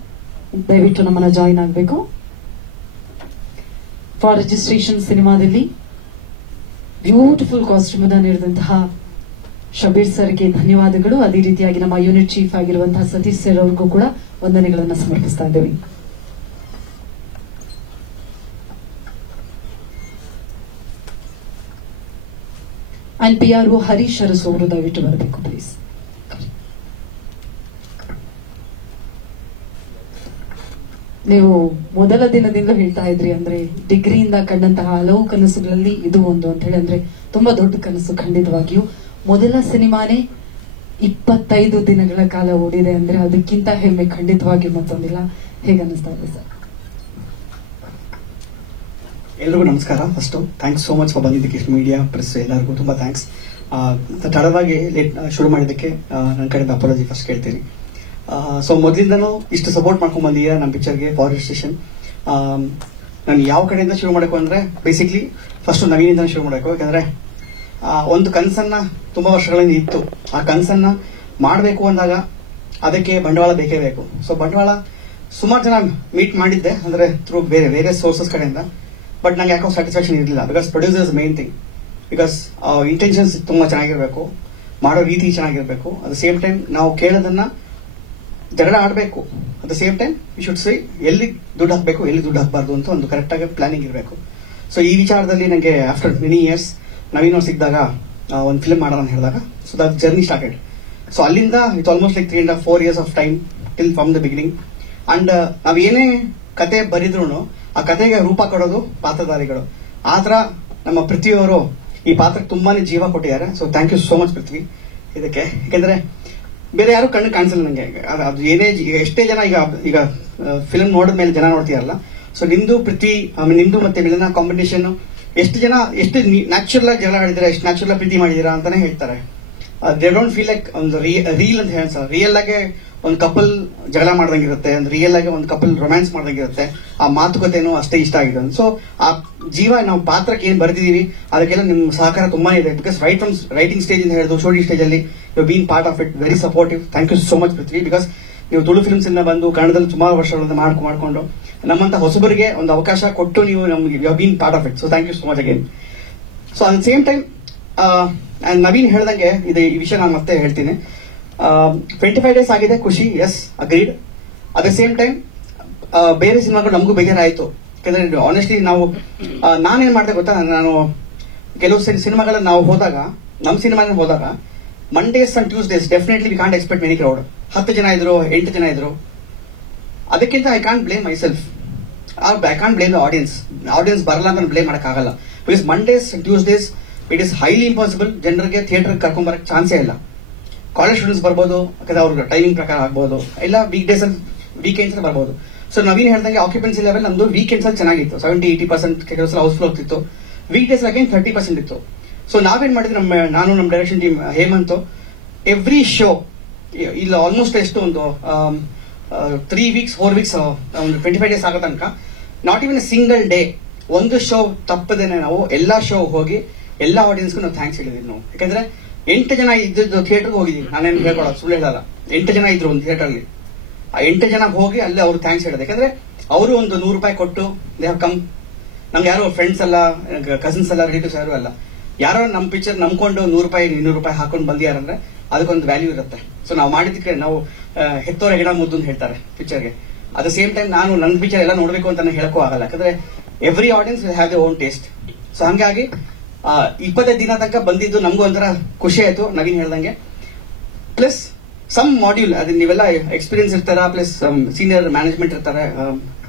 ದಯವಿಟ್ಟು ನಮ್ಮನ್ನ ಜಾಯಿನ್ ಆಗಬೇಕು. ಫಾರ್ ರಿಜಿಸ್ಟ್ರೇಷನ್ ಸಿನಿಮಾದಲ್ಲಿ ಬ್ಯೂಟಿಫುಲ್ ಕಾಸ್ಟ್ಯೂಮ್ ಅನ್ನು ನೀಡಿದಂತಹ ಶಬೀರ್ ಸರ್ಗೆ ಧನ್ಯವಾದಗಳು. ಅದೇ ರೀತಿಯಾಗಿ ನಮ್ಮ ಯೂನಿಟ್ ಚೀಫ್ ಆಗಿರುವಂತಹ ಸತೀಶ್ ಸರ್ ಅವ್ರಿಗೂ ಕೂಡ ವಂದನೆಗಳನ್ನು ಸಮರ್ಪಿಸ್ತಾ ಇದ್ದೇವೆ. ಅಂಡ್ PRO ಹರೀಶ್ ಅರಸು ಅವರು ದಯವಿಟ್ಟು ಬರಬೇಕು ಪ್ಲೀಸ್. ನೀವು ಮೊದಲ ದಿನದಿಂದ ಹೇಳ್ತಾ ಇದ್ರಿ, ಅಂದ್ರೆ ಡಿಗ್ರಿಯಿಂದ ಕಂಡಂತಹ ಹಲವು ಕನಸುಗಳಲ್ಲಿ ಇದು ಒಂದು ಅಂತ ಹೇಳಿ, ಅಂದ್ರೆ ತುಂಬಾ ದೊಡ್ಡ ಕನಸು. ಖಂಡಿತವಾಗಿಯೂ ಮೊದಲ ಸಿನಿಮಾನೇ 25 ದಿನಗಳ ಕಾಲ ಓಡಿದೆ ಅಂದ್ರೆ ಅದಕ್ಕಿಂತ ಹೆಮ್ಮೆ ಖಂಡಿತವಾಗಿಯೂ ಮತ್ತೊಂದಿಲ್ಲ. ಹೇಗೆ ಅನಿಸ್ತಾ ಇದೆ ಸರ್? ಎಲ್ರಿಗೂ ನಮಸ್ಕಾರ. First thanks so much for ಬಂದಿದ್ದಕ್ಕೆ, ಮೀಡಿಯಾ ಪ್ರೆಸ್ ಎಲ್ಲರಿಗೂ ತುಂಬಾ ಥ್ಯಾಂಕ್ಸ್. ತಡವಾಗಿ ಲೇಟ್ ಶುರು ಮಾಡಿದ್ದಕ್ಕೆ ನನ್ನ ಕಡೆಯಿಂದ ಅಪಾಲಜಿ ಫಸ್ಟ್ ಕೇಳ್ತೀನಿ. ಸೊ ಮೊದಲಿಂದನೂ ಇಷ್ಟು ಸಪೋರ್ಟ್ ಮಾಡ್ಕೊಂಡ್ ಬಂದಿದ್ದೀರಾ ನಮ್ಮ ಪಿಕ್ಚರ್ಗೆ ಫಾರ್ ರಿಜಿಸ್ಟ್ರೇಷನ್. ನಾನು ಯಾವ ಕಡೆಯಿಂದ ಶುರು ಮಾಡಬೇಕು ಅಂದ್ರೆ ಬೇಸಿಕ್ಲಿ ಫಸ್ಟ್ ನವೀನಿಂದ ಶುರು ಮಾಡಬೇಕು. ಯಾಕಂದ್ರೆ ಒಂದು ಕನಸನ್ನ ತುಂಬಾ ವರ್ಷಗಳಿಂದ ಇತ್ತು. ಆ ಕನಸನ್ನ ಮಾಡಬೇಕು ಅಂದಾಗ ಅದಕ್ಕೆ ಬಂಡವಾಳ ಬೇಕೇ ಬೇಕು. ಸೊ ಬಂಡವಾಳ ಸುಮಾರು ಜನ ಮೀಟ್ ಮಾಡಿದ್ದೆ, ಅಂದ್ರೆ ಥ್ರೂ ಬೇರೆ ಸೋರ್ಸಸ್ ಕಡೆಯಿಂದ. ಬಟ್ ನಂಗೆ ಯಾಕೋ ಸ್ಯಾಟಿಸ್ಫ್ಯಾಕ್ಷನ್ ಇರಲಿಲ್ಲ. Because producers main thing. Because intentions ತುಂಬಾ ಚೆನ್ನಾಗಿರ್ಬೇಕು, ಮಾಡೋ ರೀತಿ ಚೆನ್ನಾಗಿರ್ಬೇಕು. ಅಟ್ ದ ಸೇಮ್ ಟೈಮ್ ನಾವು ಕೇಳೋದನ್ನ ಜಗಳ ಆಡಬೇಕು. At the same time you should say ಎಲ್ಲಿ ದುಡ್ಡು ಹಾಕಬೇಕು, ಎಲ್ಲಿ ದುಡ್ಡು ಹಾಕಬಾರ್ದು ಅಂತ ಒಂದು ಕರೆಕ್ಟ್ ಆಗಿ ಪ್ಲಾನಿಂಗ್ ಇರಬೇಕು. ಸೊ ಈ ವಿಚಾರದಲ್ಲಿ ನನಗೆ ಆಫ್ಟರ್ ಮೆನಿ ಇಯರ್ಸ್ ನವೀನ್ ಅವ್ರು ಸಿಕ್ಕಿದಾಗ ಒಂದು ಫಿಲ್ಮ್ ಮಾಡೋಣ ಅಂತ ಹೇಳಿದಾಗ, so that journey started. So ಅಲ್ಲಿಂದ it's almost like 3.5-4 years of time till from the beginning. And ನಾವ್ ಏನೇ ಕತೆ ಬರೆದ್ರು ಆ ಕತೆಗೆ ರೂಪ ಕೊಡೋದು ಪಾತ್ರಧಾರಿಗಳು. ಆತರ ನಮ್ಮ ಪೃಥ್ವಿಯವರು ಈ ಪಾತ್ರಕ್ಕೆ ತುಂಬಾನೇ ಜೀವ ಕೊಟ್ಟಿದ್ದಾರೆ. So thank you so much Prithvi ಇದಕ್ಕೆ. ಯಾಕಂದ್ರೆ ಬೇರೆ ಯಾರು ಕಣ್ಣು ಕಾಣಿಸಲ್ಲ ನಂಗೆ. ಅದು ಏನೇ ಈಗ ಎಷ್ಟೇ ಜನ ಈಗ ಫಿಲ್ಮ್ ನೋಡಿದ್ಮೇಲೆ ಜನ ನೋಡ್ತೀರಲ್ಲ, ಸೊ ನಿಮ್ದು ಪೃಥ್ವಿ ನಿಮ್ದು ಮತ್ತೆ ಮಿಲನ ಕಾಂಬಿನೇಷನ್ ಎಷ್ಟು ಜನ ಎಷ್ಟು ನ್ಯಾಚುರಲ್ ಆಗಿ ಜಗಳ ಆಡಿದ್ರೆ, ಎಷ್ಟು ನ್ಯಾಚುರಲ್ ಆಗಿ ಪ್ರೀತಿ ಮಾಡಿದೀರಾ ಅಂತಾನೆ ಹೇಳ್ತಾರೆ. ದೇ ಡೋಂಟ್ ಫೀಲ್ ಲೈಕ್ ಒಂದು ರೀಲ್ ಅಂತ ಹೇಳಿ ಸರ್. ರಿಯಲ್ ಆಗಿ ಒಂದು ಕಪಲ್ ಜಗಳ ಮಾಡ್ದಂಗಿರುತ್ತೆ, ಒಂದು ರಿಯಲ್ ಆಗಿ ಒಂದು ಕಪಲ್ ರೊಮ್ಯಾನ್ಸ್ ಮಾಡ್ದಂಗಿರುತ್ತೆ. ಆ ಮಾತುಕತೆನೂ ಅಷ್ಟೇ ಇಷ್ಟ ಆಗಿದೆ. ಸೊ ಆ ಜೀವ ನಾವು ಪಾತ್ರಕ್ಕೆ ಏನ್ ಬರ್ತಿದೀವಿ ಅದಕ್ಕೆಲ್ಲ ನಿಮ್ ಸಹಕಾರ ತುಂಬಾ ಇದೆ. Because right from writing stage ಇಂದ ಹಿಡಿದು ಶೂಟಿಂಗ್ ಸ್ಟೇಜ್ ಅಲ್ಲಿ you been part of it, very supportive. Thank you so much Prithvi. Because ನೀವು ತುಳು ಫಿಲ್ಮ್ಸ್ ಇಂದ ಬಂದು ಕನ್ನಡದಲ್ಲಿ ಸುಮಾರು ವರ್ಷಗಳಿಂದ ಮಾಡ್ಕೊಂಡು ನಮ್ಮಂತ ಹೊಸಬರಿಗೆ ಒಂದು ಅವಕಾಶ ಕೊಟ್ಟು ನೀವು ನಮ್ಗೆ you been part of it. So thank you so much again. So at the same time Naveen ಹೇಳ್ದಂಗೆ ಈ ವಿಷಯ ನಾನು ಮತ್ತೆ ಹೇಳ್ತೀನಿ. 25 days ಆಗಿದೆ, ಖುಷಿ, yes agreed. At the same time ಬೇರೆ ಸಿನಿಮಾಗಳು ನಮಗೂ ಬೇಜಾರಾಯಿತು. ಯಾಕಂದ್ರೆ ಆನೆಸ್ಟ್ಲಿ ನಾನೇನ್ ಮಾಡಿದೆ ಗೊತ್ತಾ, ನಾನು ಕೆಲವು ಸಿನಿಮಾಗಳನ್ನ ನಾವು ಹೋದಾಗ, ನಮ್ಮ ಸಿನಿಮಾನ ಹೋದಾಗ Mondays and Tuesdays definitely we can't expect many crowd. 10 ಜನ ಇದ್ರು, 8 ಜನ ಇದ್ರು. ಅದಕ್ಕಿಂತ I can't blame my self, I can't blame the audience. Audience ಬರಲ್ಲ ಅಂತ ಬ್ಲೇಮ್ ಮಾಡೋಕ್ಕಾಗಲ್ಲ. Because Mondays Tuesdays it is highly impossible. ಜನರಿಗೆ ಥಿಯೇಟರ್ ಕರ್ಕೊಂಡ್ ಬರಕ್ಕೆ ಚಾನ್ಸೇ ಇಲ್ಲ. ಕಾಲೇಜ್ ಸ್ಟೂಡೆಂಟ್ಸ್ ಬರ್ಬೋದು, ಯಾಕಂದ್ರೆ ಅವ್ರ ಟೈಮಿಂಗ್ ಪ್ರಕಾರ ಆಗ್ಬೋದು, ಇಲ್ಲ ವೀಕ್ ಡೇಸ್ ಅಲ್ಲಿ ವೀಕೆಂಡ್ಸ್ ಬರ್ಬೋದು. ಸೊ ನವೀನ್ ಹೇಳ್ದಂಗೆ ಆಕ್ಯುಪೆನ್ಸಿ ಲೆವೆಲ್ ನಮ್ದು ವೀಕೆಂಡ್ಸ್ ಅಲ್ಲಿ ಚೆನ್ನಾಗಿತ್ತು, 70-80% ಕೆಲವು ಸಲ ಹೌಸ್ಫುಲ್ ಆಗ್ತಿತ್ತು. ವೀಕ್ ಡೇಸ್ ಅಗೇನ್ 30% ಇತ್ತು. ಸೊ ನಾವೇನ್ ಮಾಡಿದ್ವಿ, ನಾನು ನಮ್ಮ direction team Hemanth, every show ಇಲ್ಲ ಆಲ್ಮೋಸ್ಟ್ ಎಷ್ಟು ಒಂದು 3 weeks 4 weeks ಒಂದು 25 days ಆಗೋ ತನಕ not even A single day ಒಂದು ಶೋ ತಪ್ಪದೇನೆ ನಾವು ಎಲ್ಲಾ ಶೋ ಹೋಗಿ ಎಲ್ಲಾ ಆಡಿಯನ್ಸ್ಗೂ ನಾವು ಥ್ಯಾಂಕ್ಸ್ ಹೇಳಿದ್ವಿ ನಾವು. ಯಾಕಂದ್ರೆ 8 ಜನ ಇದ್ದಿದ್ದು ಥಿಯೇಟರ್ಗೆ ಹೋಗಿದ್ದೀವಿ, ನಾನೇನು ಹೇಳ್ಕೊಳ್ಳೋದು ಸುಳ್ಳು ಹೇಳಲ್ಲ. 8 ಜನ ಇದ್ರು ಒಂದು ಥಿಯೇಟರ್ ಅಲ್ಲಿ, ಆ 8 ಜನ ಹೋಗಿ ಅಲ್ಲಿ ಅವ್ರು ಥ್ಯಾಂಕ್ಸ್ ಹೇಳಿದೆ. ಯಾಕಂದ್ರೆ ಅವರು ಒಂದು 100 ರೂಪಾಯಿ ಕೊಟ್ಟು ದೇ ಹ್ಯಾವ್ ಕಮ್. ನಮ್ಗೆ ಯಾರೋ ಫ್ರೆಂಡ್ಸ್ ಅಲ್ಲ, ಕಸಿನ್ಸ್ ಅಲ್ಲ, ರಿಲೇಟಿವ್ಸ್ ಯಾರು ಅಲ್ಲ, ಯಾರೋ ನಮ್ಮ ಪಿಕ್ಚರ್ ನಂಬ್ಕೊಂಡು 100 ರೂಪಾಯಿ 200 ರೂಪಾಯಿ ಹಾಕೊಂಡು ಬಂದಿಯಾರಂದ್ರೆ ಅದಕ್ಕೊಂದು ವ್ಯಾಲ್ಯೂ ಇರುತ್ತೆ. ಸೊ ನಾವು ಮಾಡಿದಕ್ಕೆ ನಾವು ಹೆತ್ತೋರ ಹೆಣ ಮುದ್ದು ಅಂತ ಹೇಳ್ತಾರೆ ಪಿಕ್ಚರ್ಗೆ. ಅಟ್ ದ ಸೇಮ್ ಟೈಮ್ ನಾನು ನನ್ನ ಪಿಕ್ಚರ್ ಎಲ್ಲ ನೋಡ್ಬೇಕು ಅಂತ ಹೇಳಕ್ಕೂ ಆಗಲ್ಲ, ಯಾಕಂದ್ರೆ every audience will have the own taste. So ಹಂಗಾಗಿ 25 ದಿನ ತನಕ ಬಂದಿದ್ದು ನಮಗೂ ಒಂಥರ ಖುಷಿ ಆಯ್ತು, ನವೀನ್ ಹೇಳ್ದಂಗೆ. ಪ್ಲಸ್ ಸಮ್ ಮಾಡ್ಯೂಲ್, ಅದು ನೀವೆಲ್ಲ ಎಕ್ಸ್ಪೀರಿಯನ್ಸ್ ಇರ್ತಾರ, ಪ್ಲಸ್ ಸೀನಿಯರ್ ಮ್ಯಾನೇಜ್ಮೆಂಟ್ ಇರ್ತಾರೆ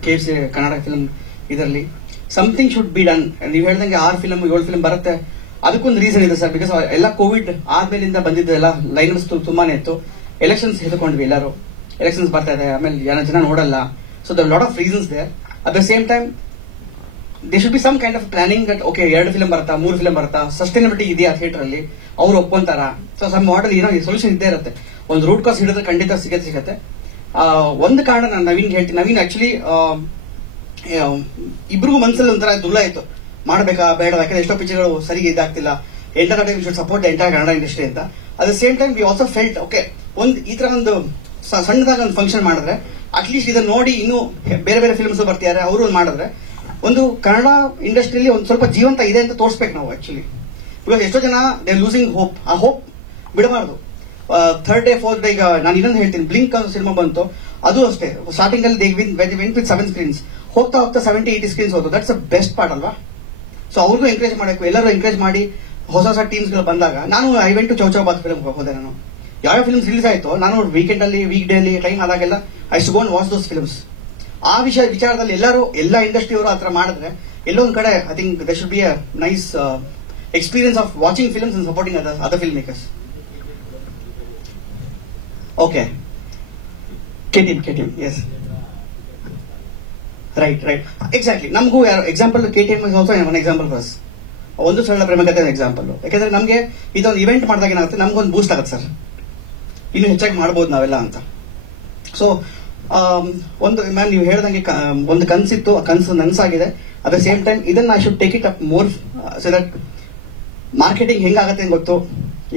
KFC ಕನ್ನಡ ಫಿಲ್ಮ್ ಇದರಲ್ಲಿ. Something should be done. ನೀವು ಹೇಳ್ದಂಗೆ 6 ಫಿಲ್ಮ್ 7 ಫಿಲ್ಮ್ ಬರುತ್ತೆ, ಅದಕ್ಕೊಂದು ರೀಸನ್ ಇದೆ ಸರ್. ಬಿಕಾಸ್ ಎಲ್ಲ ಕೋವಿಡ್ ಆದ್ಮೇಲಿಂದ ಬಂದಿದ್ದು ಎಲ್ಲ ಲೈನ್ಸ್ ತುಂಬಾನೇ ಇತ್ತು. ಎಲೆಕ್ಷನ್ಸ್ ಹೆದ್ಕೊಂಡ್ವಿ ಎಲ್ಲರೂ, ಎಲೆಕ್ಷನ್ಸ್ ಬರ್ತಾ ಇದೆ, ಆಮೇಲೆ ಜನ ನೋಡಲ್ಲ. So the lot of reasons there. At the same time they should be some kind of planning that okay 2 film ಬರುತ್ತಾ 3 ಫಿಲ್ಮ್ ಬರುತ್ತಾ, ಸಸ್ಟೈನಬಿಲಿಟಿ ಇದೆಯಾ ಥಿಯೇಟರ್ ಅಲ್ಲಿ, ಅವ್ರು ಒಪ್ಕೊಂತಾರ. ಸೊ ಸಮ್ ಮಾಡೆಲ್ ಏನೋ ಸೊಲ್ಯೂಷನ್ ಇದ್ದೇ ಇರುತ್ತೆ. ಒಂದು ರೂಟ್ ಕಾಸ್ ಹಿಡಿದ್ರೆ ಖಂಡಿತ ಸಿಗತ್ತೆ. ಒಂದು ಕಾರಣ ನಾನು ನವೀನ್ ಹೇಳ್ತೀನಿ. ನವೀನ್ ಆಕ್ಚುಲಿ ಇಬ್ರಿಗೂ ಮನಸ್ಸಲ್ಲಿ ಒಂಥರ ದುಲ್ಲ ಆಯ್ತು, ಮಾಡಬೇಕಾ ಬೇಡ, ಯಾಕಂದ್ರೆ ಎಷ್ಟೋ ಪಿಕ್ಚರ್ಗಳು ಸರಿ ಇದಾಗ್ತಿಲ್ಲ, enter we should support the entire Kannada industry ಅಂತ. At the same time we also felt okay ಈ ತರ ಒಂದು ಸಣ್ಣದಾಗ ಒಂದು ಫಂಕ್ಷನ್ ಮಾಡಿದ್ರೆ ಅಟ್ಲೀಸ್ಟ್ ಇದನ್ನ ನೋಡಿ ಇನ್ನೂ ಬೇರೆ ಬೇರೆ ಫಿಲ್ಮ್ಸ್ ಬರ್ತಿದ್ದಾರೆ, ಅವರು ಮಾಡಿದ್ರೆ ಒಂದು ಕನ್ನಡ ಇಂಡಸ್ಟ್ರಿಯಲ್ಲಿ ಒಂದು ಸ್ವಲ್ಪ ಜೀವಂತ ಇದೆ ಅಂತ ತೋರಿಸ್ಬೇಕು ನಾವು ಆಕ್ಚುಲಿ. ಬಿಕಾಸ್ ಎಷ್ಟೋ ಜನ ದೇ ಲೂಸಿಂಗ್ ಹೋಪ್. ಆ ಹೋಪ್ ಬಿಡಬಾರ್ದು. 3rd day 4th day ಈಗ ನಾನು ಇನ್ನೊಂದು ಹೇಳ್ತೀನಿ, ಬ್ಲಿಂಕ್ ಅನ್ನೋ ಸಿನಿಮಾ ಬಂತು, ಅದು ಅಷ್ಟೇ ಸ್ಟಾರ್ಟಿಂಗ್ ಅಲ್ಲಿ ದೇ ವಿನ್ ವಿತ್ 7 screens, ಹೋಗ್ತಾ ಹೋಗ್ತಾ 70-80 screens ಹೋದ್ರು. ದಟ್ಸ್ ದ ಬೆಸ್ಟ್ ಪಾರ್ಟ್ ಅಲ್ವಾ. ಸೊ ಅವ್ರಿಗೂ ಎಂಕರೇಜ್ ಮಾಡಬೇಕು, ಎಲ್ಲರೂ ಎಂಕರೇಜ್ ಮಾಡಿ ಹೊಸ ಹೊಸ ಟೀಮ್ಸ್ ಗಳು ಬಂದಾಗ. ನಾನು ಐ ವೆಂಟ್ ಟು ಚೌಚೌಬಾದ್ ಫಿಲ್ಮ್ ಹೋದೆ. ನಾನು ಯಾವ ಫಿಲ್ಮ್ಸ್ ರಿಲೀಸ್ ಆಯ್ತು, ನಾನು ವೀಕೆಂಡ್ ಅಲ್ಲಿ ವೀಕ್ ಡೇ ಅಲ್ಲಿ ಟೈಮ್ ಆದಾಗೆಲ್ಲ I should go and watch those films. ಆ ವಿಚಾರದಲ್ಲಿ ಎಲ್ಲ ಇಂಡಸ್ಟ್ರಿ ಅವರು ಆತರ ಮಾಡಿದ್ರೆ ಎಲ್ಲೋ ಒಂದ್ ಕಡೆ I think they should be a nice experience of watching films and supporting other film makers. Okay, KTM, yes, right exactly. ನಮಗೂ example KTM is also one example for us. ಒಂದು ಸರಳ ಪ್ರೇಮಕತೆ ಎಕ್ಸಾಂಪಲ್. ಯಾಕಂದ್ರೆ ನಮಗೆ ಇದೊಂದು ಇವೆಂಟ್ ಮಾಡಿದಾಗ ಏನಾಗುತ್ತೆ, ನಮ್ಗೊಂದು ಬೂಸ್ಟ್ ಆಗುತ್ತೆ ಸರ್, ಇನ್ನು ಹೆಚ್ಚಾಗಿ ಮಾಡ್ಬೋದು ನಾವೆಲ್ಲ ಅಂತ. ಸೊ ಒಂದು ಮ್ಯಾಮ್ ನೀವು ಹೇಳ್ದಂಗೆ ಒಂದು ಕನ್ಸಿತ್ತು, ಆ ಕನಸು ನನ್ಸಾಗಿದೆ. ಅಟ್ ದ ಸೇಮ್ ಟೈಮ್ ಇದನ್ನ I should take it up more so that marketing ಹೆಂಗಾಗತ್ತೆ ಅಂತ ಗೊತ್ತು,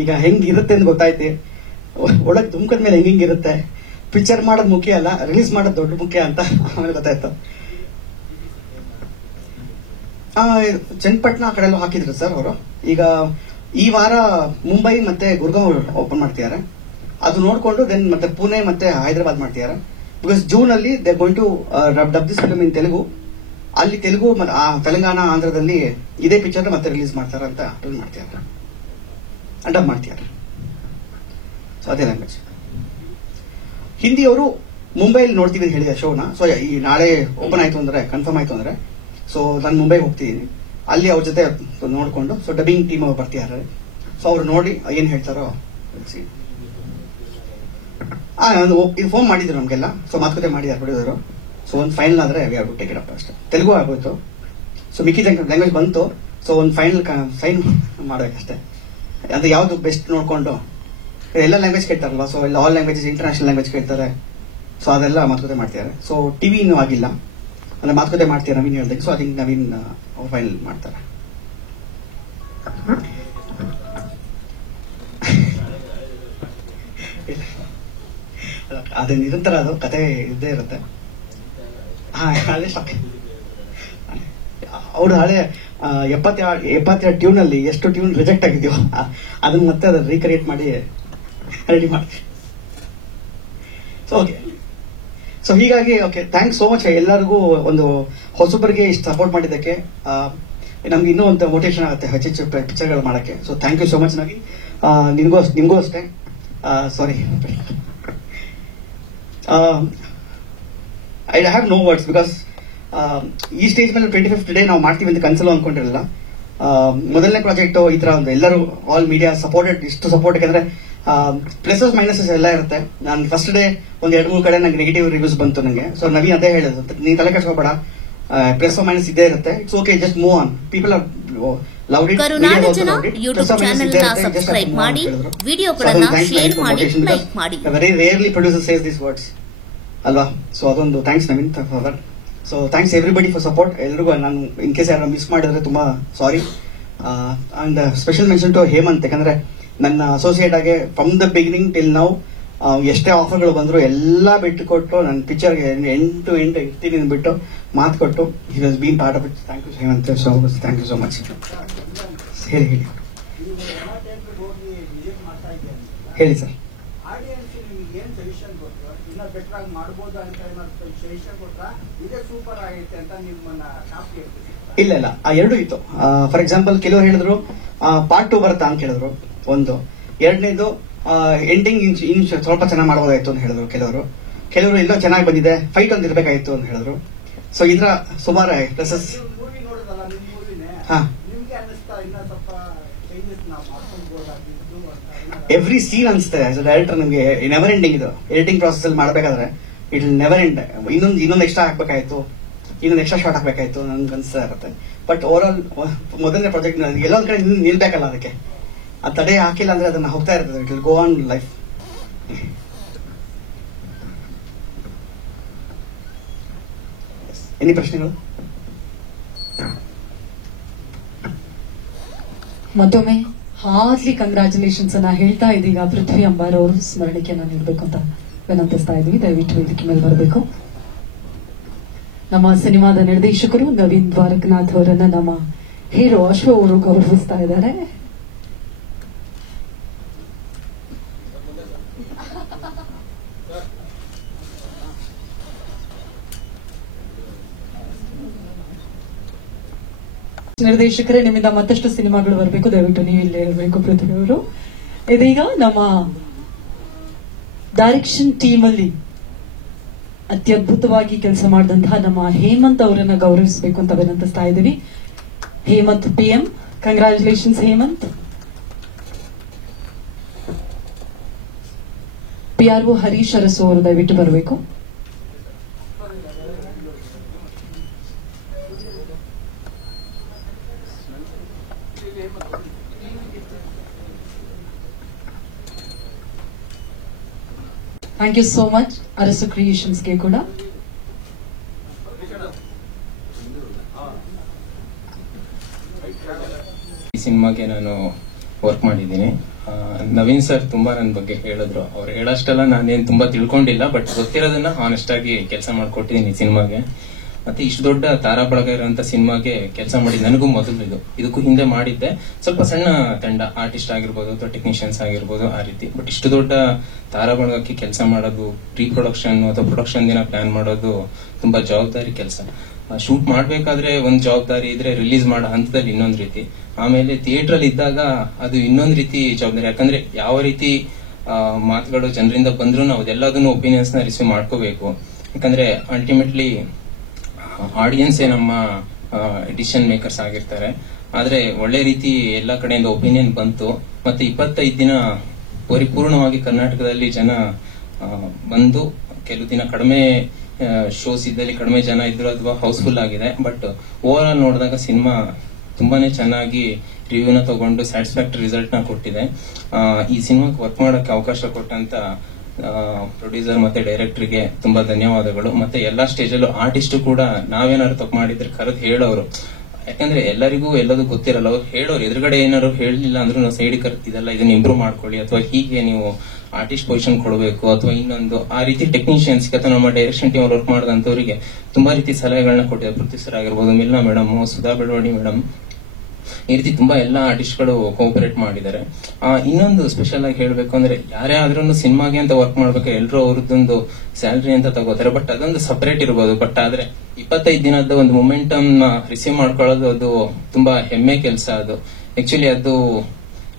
ಈಗ ಹೆಂಗಿರುತ್ತೆ ಅಂತ ಗೊತ್ತಾಯ್ತು, ಒಳಗೆ ಧುಮ್ಕದ ಮೇಲೆ ಹೆಂಗಿರುತ್ತೆ. ಪಿಕ್ಚರ್ ಮಾಡೋದು ಮುಖ್ಯ ಅಲ್ಲ, ರಿಲೀಸ್ ಮಾಡೋದು ದೊಡ್ಡ ಮುಖ್ಯ ಅಂತ ಆಮೇಲೆ ಗೊತ್ತಾಯ್ತು. ಚನ್ನಪಟ್ಟಣ ಆ ಕಡೆ ಎಲ್ಲ ಹಾಕಿದ್ರು ಸರ್ ಅವರು. ಈಗ ಈ ವಾರ ಮುಂಬೈ ಮತ್ತೆ ಗುರ್ಗಾಂವ್ ಓಪನ್ ಮಾಡ್ತಿದ್ದಾರೆ. ಅದು ನೋಡ್ಕೊಂಡು ದೆನ್ ಮತ್ತೆ ಪುಣೆ ಮತ್ತೆ ಹೈದರಾಬಾದ್ ಮಾಡ್ತಿದ್ದಾರೆ. ಬಿಕಾಸ್ ಜೂನ್ ಅಲ್ಲಿ they going to dub this film in Telugu. ಅಲ್ಲಿ ತೆಲುಗು ಮತ್ತೆ ತೆಲಂಗಾಣ ಆಂಧ್ರದಲ್ಲಿ ಇದೇ ಪಿಕ್ಚರ್ ಮತ್ತೆ ರಿಲೀಸ್ ಮಾಡ್ತಾರ ಅಂತ ಪ್ಲಾನ್ ಮಾಡ್ತಿದ್ದಾರೆ, ಡಬ್ ಮಾಡ್ತಿದ್ದಾರೆ. ಸೊ ಅದೇ ಲ್ಯಾಂಗ್ವೇಜ್. ಹಿಂದಿಯವರು ಮುಂಬೈಲಿ ನೋಡ್ತೀವಿ ಅಂತ ಹೇಳಿದ ಶೋನ. ಸೊ ಈ ನಾಳೆ ಓಪನ್ ಆಯ್ತು ಅಂದ್ರೆ, ಕನ್ಫರ್ಮ್ ಆಯ್ತು ಅಂದ್ರೆ, ಸೊ ನಾನು ಮುಂಬೈಗೆ ಹೋಗ್ತಿದ್ದೀನಿ, ಅಲ್ಲಿ ಅವ್ರ ಜೊತೆ ನೋಡ್ಕೊಂಡು ಸೊ ಡಬ್ಬಿಂಗ್ ಟೀಮ್ ಅವ್ರು ಬರ್ತಿದ್ದಾರೆ. ಸೊ ಅವ್ರು ನೋಡಿ ಏನ್ ಹೇಳ್ತಾರೋ ಇದು ಫೋನ್ ಮಾಡಿದ್ರು ನಮ್ಗೆಲ್ಲ. ಸೊ ಮಾತುಕತೆ ಮಾಡಿದ್ದಾರೆ ಪ್ರೊಡ್ಯೂಸರು. ಸೊ ಒಂದು ಫೈನಲ್ ಆದ್ರೆ we have to take it up ಅಷ್ಟೇ. ತೆಲುಗು ಆಗೋಯ್ತು, ಸೊ ಮಿಕ್ಕಿ ಲ್ಯಾಂಗ್ವೇಜ್ ಬಂತು. ಸೊ ಒಂದು ಫೈನಲ್ ಸೈನ್ ಮಾಡ್ಬೇಕಷ್ಟೇ. ಅದು ಯಾವ್ದು ಬೆಸ್ಟ್ ನೋಡ್ಕೊಂಡು, ಎಲ್ಲ ಲ್ಯಾಂಗ್ವೇಜ್ ಕೇಳ್ತಾರಲ್ವಾ, ಸೊ ಎಲ್ಲ ಆಲ್ ಲ್ಯಾಂಗ್ವೇಜಸ್ ಇಂಟರ್ನ್ಯಾಷನಲ್ ಲ್ಯಾಂಗ್ವೇಜ್ ಕೇಳ್ತಾರೆ. ಸೊ ಅದೆಲ್ಲ ಮಾತುಕತೆ ಮಾಡ್ತಿದ್ದಾರೆ. ಸೊ ಟಿವಿ ಇನ್ನೂ ಆಗಿಲ್ಲ, ಅಂದ್ರೆ ಮಾತುಕತೆ ಮಾಡ್ತೀರಾ ನವೀನ್ ಹೇಳ್ದಂಗೆ. ಸೊ ಅದಕ್ಕೆ ನವೀನ್ ಫೈನಲ್ ಮಾಡ್ತಾರೆ. ಅದೇ ನಿರಂತರ ಅದು ಕತೆ ಇದ್ದೇ ಇರುತ್ತೆ. ಹಳೆ ಸ್ಟಾಕ್ ಅವ್ರು ಹಳೆ 72 ಟ್ಯೂನ್ ಅಲ್ಲಿ ಎಷ್ಟು ಟ್ಯೂನ್ ರಿಜೆಕ್ಟ್ ಆಗಿದೆಯೋ ಅದನ್ನ ಮತ್ತೆ ಅದನ್ನ ರೀಕ್ರಿಯೇಟ್ ಮಾಡಿ ರೆಡಿ ಮಾಡ್ತೀವಿ. ಸೊ ಓಕೆ, ಸೊ ಹೀಗಾಗಿ ಓಕೆ, ಥ್ಯಾಂಕ್ಸ್ ಸೋ ಮಚ್ ಎಲ್ಲರಿಗೂ ಒಂದು ಹೊಸಬರಿಗೆ ಇಷ್ಟು ಸಪೋರ್ಟ್ ಮಾಡಿದ್ದಕ್ಕೆ. ನಮ್ಗೆ ಇನ್ನೂ ಒಂದು ಮೋಟಿವೇಶನ್ ಆಗುತ್ತೆ ಹೆಚ್ಚೆಚ್ಚು ಪಿಕ್ಚರ್ಗಳು ಮಾಡೋಕ್ಕೆ. So thank you so much Naveen. ನಿಮಗೂ ಅಷ್ಟೇ. Sorry, I have no words because ಈ ಸ್ಟೇಜ್ ಮೇಲೆ 25th ಡೇ ನಾವು ಮಾಡ್ತೀವಿ ಅಂತ ಕನ್ಸಲು ಅನ್ಕೊಂಡಿರಲಿಲ್ಲ. ಮೊದಲನೇ ಪ್ರಾಜೆಕ್ಟ್ ಈ ತರ ಒಂದು ಎಲ್ಲರೂ ಆಲ್ ಮೀಡಿಯಾ ಸಪೋರ್ಟೆಡ್, ಇಷ್ಟು ಸಪೋರ್ಟ್. ಯಾಕಂದ್ರೆ ಪ್ಲಸಸ್ ಮೈನಸಸ್ ಎಲ್ಲ ಇರುತ್ತೆ. ನಾನು ಫಸ್ಟ್ ಡೇ ಒಂದು 2-3 ಕಡೆ ನಂಗೆ ನೆಗೆಟಿವ್ ರಿವ್ಯೂಸ್ ಬಂತು ನನಗೆ. ಸೊ ನವೀನ್ ಅದೇ ಹೇಳಿದ್ರು, ನೀನ್ ತಲೆ ಕೆಡ್ಸ್ಕೋಬೇಡ, ಪ್ಲಸ್ ಮೈನಸ್ ಇದ್ದೇ ಇರುತ್ತೆ, it's okay, just move on. People are loved it. ಕರುನಾಡ ಜನ ಯೂಟ್ಯೂಬ್ ಚಾನೆಲ್ ನ ಸಬ್ಸ್ಕ್ರೈಬ್ ಮಾಡಿ, ವಿಡಿಯೋಗಳನ್ನ ಶೇರ್ ಮಾಡಿ, ಲೈಕ್ ಮಾಡಿ. Very rarely producer says this words ಅಲ್ವಾ? ಸೊ ಅದೊಂದು thanks Naveen for. So thanks everybody for support. ಎಲ್ರಿಗೂ ನಾನು ಇನ್ ಕೇಸ್ ಯಾರು ಮಿಸ್ ಮಾಡಿದ್ರೆ ತುಂಬಾ sorry. And special mention to Hemanth, ಯಾಕಂದ್ರೆ ನನ್ನ ಅಸೋಸಿಯೇಟ್ ಆಗಿ from the beginning till now ಎಷ್ಟೇ ಆಫರ್ಗಳು ಬಂದ್ರು ಎಲ್ಲ ಬಿಟ್ಟು ಕೊಟ್ಟು ನನ್ನ ಪಿಕ್ಚರ್ಗೆ ಎಂಡ್ ಟು ಎಂಡ್ ಇರ್ತೀನಿ ಬಿಟ್ಟು ಮಾತು ಕೊಟ್ಟು he was been part of it. Thank you Hemanth, so thank you so much. ಹೇಳಿ ಸರ್. ಇಲ್ಲ ಆ ಎರಡು ಇತ್ತು. ಫಾರ್ ಎಕ್ಸಾಂಪಲ್ ಕೆಲವರು ಹೇಳಿದ್ರು ಪಾರ್ಟ್ 2 ಬರುತ್ತಾ ಅಂತ ಹೇಳಿದ್ರು. ಒಂದು ಎರಡನೇದು ಎಂಡಿಂಗ್ ಇನ್ ಸ್ವಲ್ಪ ಚೆನ್ನಾಗಿ ಮಾಡಬಹುದಾಯ್ತು ಅಂತ ಹೇಳಿದ್ರು ಕೆಲವರು ಇನ್ನೂ ಚೆನ್ನಾಗಿ ಬಂದಿದೆ, ಫೈಟ್ ಒಂದು ಇರ್ಬೇಕಾಯ್ತು ಅಂತ ಹೇಳಿದ್ರು. ಸೊ ಇದ್ರ ಸುಮಾರು ಪ್ಲಸಸ್. ಎವ್ರಿ ಸೀನ್ ಅನ್ಸುತ್ತೆ ಆಸ್ ಅ ಡೈರೆಕ್ಟರ್ ನಿಮಗೆ ನೆವರ್ ಎಂಡಿಂಗ್. ಇದು ಎಡಿಟಿಂಗ್ ಪ್ರಾಸೆಸ್ ಅಲ್ಲಿ ಮಾಡಬೇಕಾದ್ರೆ ಇಟ್ ವಿಲ್ ನೆವರ್ ಎಂಡ್. ಇನ್ನೊಂದು ಎಕ್ಸ್ಟ್ರಾ ಹಾಕ್ಬೇಕಾಯ್ತು, ಇನ್ನೊಂದು ಎಕ್ಸ್ಟ್ರಾ ಶಾರ್ಟ್ ಹಾಕ್ಬೇಕಾಯ್ತು ನನ್ಗೆ ಅನ್ಸ್ತಾ ಇರುತ್ತೆ. ಬಟ್ ಓವರ್ ಆಲ್ ಮೊದಲನೇ ಪ್ರಾಜೆಕ್ಟ್ ಎಲ್ಲೊಂದ್ ಕಡೆ ನಿಲ್ಬೇಕಲ್ಲ, ಅದಕ್ಕೆ ಆ ತಡೆ ಹಾಕಿಲ್ಲ ಅಂದ್ರೆ ಅದನ್ನ ಹೋಗ್ತಾ ಇರ್ತದೆ. It will go on life. Any ಪ್ರಶ್ನೆಗಳು? ಮತ್ತೊಮ್ಮೆ ಹಾರ್ಟ್ಲಿ ಕಂಗ್ರಾಚುಲೇಷನ್ಸ್ ಅನ್ನ ಹೇಳ್ತಾ ಇದೀಗ ಪೃಥ್ವಿ ಅಂಬಾರ್ ಅವರು ಸ್ಮರಣಿಕೆಯನ್ನ ನೀಡಬೇಕು ಅಂತ ವಿನಂತಿಸ್ತಾ ಇದೀವಿ. ದಯವಿಟ್ಟು ವೇದಿಕೆ ಮೇಲೆ ಬರಬೇಕು. ನಮ್ಮ ಸಿನಿಮಾದ ನಿರ್ದೇಶಕರು ನವೀನ್ ದ್ವಾರಕನಾಥ್ ಅವರನ್ನ ನಮ್ಮ ಹೀರೋ ಅಶ್ವ ಅವರು ಗೌರವಿಸ್ತಾ ಇದ್ದಾರೆ. ನಿರ್ದೇಶಕರೇ, ನಿಮ್ಮಿಂದ ಮತ್ತಷ್ಟು ಸಿನಿಮಾಗಳು ಬರಬೇಕು, ದಯವಿಟ್ಟು ನೀವು ಇಲ್ಲೇ ಇರಬೇಕು ಪೃಥ್ವಿ ಅವರು. ಇದೀಗ ನಮ್ಮ ಡೈರೆಕ್ಷನ್ ಟೀಮ್ ಅಲ್ಲಿ ಅತ್ಯದ್ಭುತವಾಗಿ ಕೆಲಸ ಮಾಡಿದಂತಹ ನಮ್ಮ ಹೇಮಂತ್ ಅವರನ್ನ ಗೌರವಿಸಬೇಕು ಅಂತ ವಿನಂತಿಸ್ತಾ ಇದ್ದೀವಿ. Hemanth PM, congratulations Hemanth. PRO Harish Arasu ಅವರು ದಯವಿಟ್ಟು ಬರಬೇಕು. Thank you so much Arasu ಕ್ರಿಯೇಷನ್ಸ್ಗೆ ಕೂಡ. ಈ ಸಿನಿಮಾಗೆ ನಾನು ವರ್ಕ್ ಮಾಡಿದ್ದೀನಿ. ನವೀನ್ ಸರ್ ತುಂಬಾ ನನ್ನ ಬಗ್ಗೆ ಹೇಳಿದ್ರು. ಅವ್ರು ಹೇಳೋಷ್ಟೆಲ್ಲ ನಾನೇನು ತುಂಬಾ ತಿಳ್ಕೊಂಡಿಲ್ಲ, ಬಟ್ ಗೊತ್ತಿರೋದನ್ನ ಆನೆಸ್ಟ್ ಆಗಿ ಕೆಲಸ ಮಾಡ್ಕೊಟ್ಟಿದ್ದೀನಿ ಸಿನಿಮಾಗೆ. ಮತ್ತೆ ಇಷ್ಟು ದೊಡ್ಡ ತಾರಾ ಬಳಗ ಇರುವಂತ ಸಿನಿಮಾಗೆ ಕೆಲಸ ಮಾಡಿ ನನಗೂ ಮೊದಲು ಇದಕ್ಕೂ ಹಿಂದೆ ಮಾಡಿದ್ದೆ. ಸ್ವಲ್ಪ ಸಣ್ಣ ತಂಡ, ಆರ್ಟಿಸ್ಟ್ ಆಗಿರ್ಬೋದು ಅಥವಾ ಟೆಕ್ನಿಷಿಯನ್ಸ್ ಆಗಿರ್ಬೋದು, ಆ ರೀತಿ. ಬಟ್ ಇಷ್ಟು ದೊಡ್ಡ ತಾರಾ ಬಳಗಕ್ಕೆ ಕೆಲಸ ಮಾಡೋದು, ಪ್ರೀ ಪ್ರೊಡಕ್ಷನ್ ಅಥವಾ ಪ್ರೊಡಕ್ಷನ್ ದಿನ ಪ್ಲಾನ್ ಮಾಡೋದು ತುಂಬಾ ಜವಾಬ್ದಾರಿ ಕೆಲಸ. ಶೂಟ್ ಮಾಡ್ಬೇಕಾದ್ರೆ ಒಂದ್ ಜವಾಬ್ದಾರಿ ಇದ್ರೆ, ರಿಲೀಸ್ ಮಾಡೋ ಹಂತದಲ್ಲಿ ಇನ್ನೊಂದ್ ರೀತಿ, ಆಮೇಲೆ ಥಿಯೇಟರ್ ಅಲ್ಲಿ ಇದ್ದಾಗ ಅದು ಇನ್ನೊಂದ್ ರೀತಿ ಜವಾಬ್ದಾರಿ. ಯಾಕಂದ್ರೆ ಯಾವ ರೀತಿ ಮಾತುಗಳು ಜನರಿಂದ ಬಂದ್ರು ನಾವು ಅದೆಲ್ಲದನ್ನು ಒಪಿನಿಯನ್ಸ್ ನ ರಿಸೀವ್ ಮಾಡ್ಕೋಬೇಕು. ಯಾಕಂದ್ರೆ ಅಲ್ಟಿಮೇಟ್ಲಿ ಆಡಿಯನ್ಸೇ ನಮ್ಮ ಡಿಸಿಷನ್ ಮೇಕರ್ಸ್ ಆಗಿರ್ತಾರೆ. ಆದ್ರೆ ಒಳ್ಳೆ ರೀತಿ ಎಲ್ಲಾ ಕಡೆಯಿಂದ ಒಪಿನಿಯನ್ ಬಂತು. ಮತ್ತೆ 25 ದಿನ ಪರಿಪೂರ್ಣವಾಗಿ ಕರ್ನಾಟಕದಲ್ಲಿ ಜನ ಬಂದು, ಕೆಲವು ದಿನ ಕಡಿಮೆ ಶೋಸ್ ಇದ್ದಲ್ಲಿ ಕಡಿಮೆ ಜನ ಇದ್ರು ಅಥವಾ ಹೌಸ್ಫುಲ್ ಆಗಿದೆ. ಬಟ್ ಓವರ್ ಆಲ್ ನೋಡಿದಾಗ ಸಿನಿಮಾ ತುಂಬಾನೇ ಚೆನ್ನಾಗಿ ರಿವ್ಯೂನ ತಗೊಂಡು ಸ್ಯಾಟಿಸ್ಫ್ಯಾಕ್ಟರಿ ರಿಸಲ್ಟ್ ನ ಕೊಟ್ಟಿದೆ. ಈ ಸಿನಿಮಾಕ್ಕೆ ವರ್ಕ್ ಮಾಡಕ್ಕೆ ಅವಕಾಶ ಕೊಟ್ಟಂತ ಪ್ರೊಡ್ಯೂಸರ್ ಮತ್ತೆ ಡೈರೆಕ್ಟರ್ಗೆ ತುಂಬಾ ಧನ್ಯವಾದಗಳು. ಮತ್ತೆ ಎಲ್ಲಾ ಸ್ಟೇಜಲ್ಲೂ ಆರ್ಟಿಸ್ಟ್ ಕೂಡ ನಾವೇನಾದ್ರು ತಪ್ಪು ಮಾಡಿದ್ರೆ ಕರೆದು ಹೇಳೋರು. ಯಾಕಂದ್ರೆ ಎಲ್ಲರಿಗೂ ಎಲ್ಲದೂ ಗೊತ್ತಿರಲ್ಲ, ಅವ್ರು ಹೇಳೋರು. ಎದುರುಗಡೆ ಏನಾದ್ರು ಹೇಳಲಿಲ್ಲ ಅಂದ್ರೂ ನಾವು ಸೈಡ್ ಕರ್ತಿದಲ್ಲ, ಇದನ್ನ ಇಂಪ್ರೂವ್ ಮಾಡ್ಕೊಳ್ಳಿ, ಅಥವಾ ಹೀಗೆ ನೀವು ಆರ್ಟಿಸ್ಟ್ ಪೊಸಿಷನ್ ಕೊಡಬೇಕು, ಅಥವಾ ಇನ್ನೊಂದು ಆ ರೀತಿ ಟೆಕ್ನಿಷಿಯನ್ಸ್ ಅಥವಾ ನಮ್ಮ ಡೈರೆಕ್ಷನ್ ಟೀಮ್ ವರ್ಕ್ ಮಾಡಿದಂತವರಿಗೆ ತುಂಬಾ ರೀತಿ ಸಲಹೆಗಳನ್ನ ಕೊಟ್ಟಿದ್ದಾರೆ. ಪ್ರೊಡ್ಯೂಸರ್ ಆಗಿರ್ಬೋದು, ಮಿಲ್ನಾ ಮೇಡಮ್, ಸುಧಾ ಬೆಳವಡಿ ಮೇಡಮ್, ಈ ರೀತಿ ತುಂಬಾ ಎಲ್ಲ ಆರ್ಟಿಸ್ಟ್ಗಳು ಕೋಆಪರೇಟ್ ಮಾಡಿದ್ದಾರೆ. ಇನ್ನೊಂದು ಸ್ಪೆಷಲ್ ಆಗಿ ಹೇಳ್ಬೇಕು ಅಂದ್ರೆ, ಯಾರೇ ಆದ್ರೂ ಸಿನಿಮಾಗೆ ಅಂತ ವರ್ಕ್ ಮಾಡ್ಬೇಕು, ಎಲ್ಲರೂ ಅವ್ರದ್ದೊಂದು ಸ್ಯಾಲ್ರಿ ಅಂತ ತಗೋತಾರೆ, ಬಟ್ ಅದೊಂದು ಸಪರೇಟ್ ಇರ್ಬೋದು. ಬಟ್ ಆದ್ರೆ 25 ದಿನದ ಒಂದು ಮೊಮೆಂಟಮ್ ರಿಸೀವ್ ಮಾಡ್ಕೊಳ್ಳೋದು ಅದು ತುಂಬಾ ಹೆಮ್ಮೆ ಕೆಲಸ. ಅದು ಆಕ್ಚುಲಿ ಅದು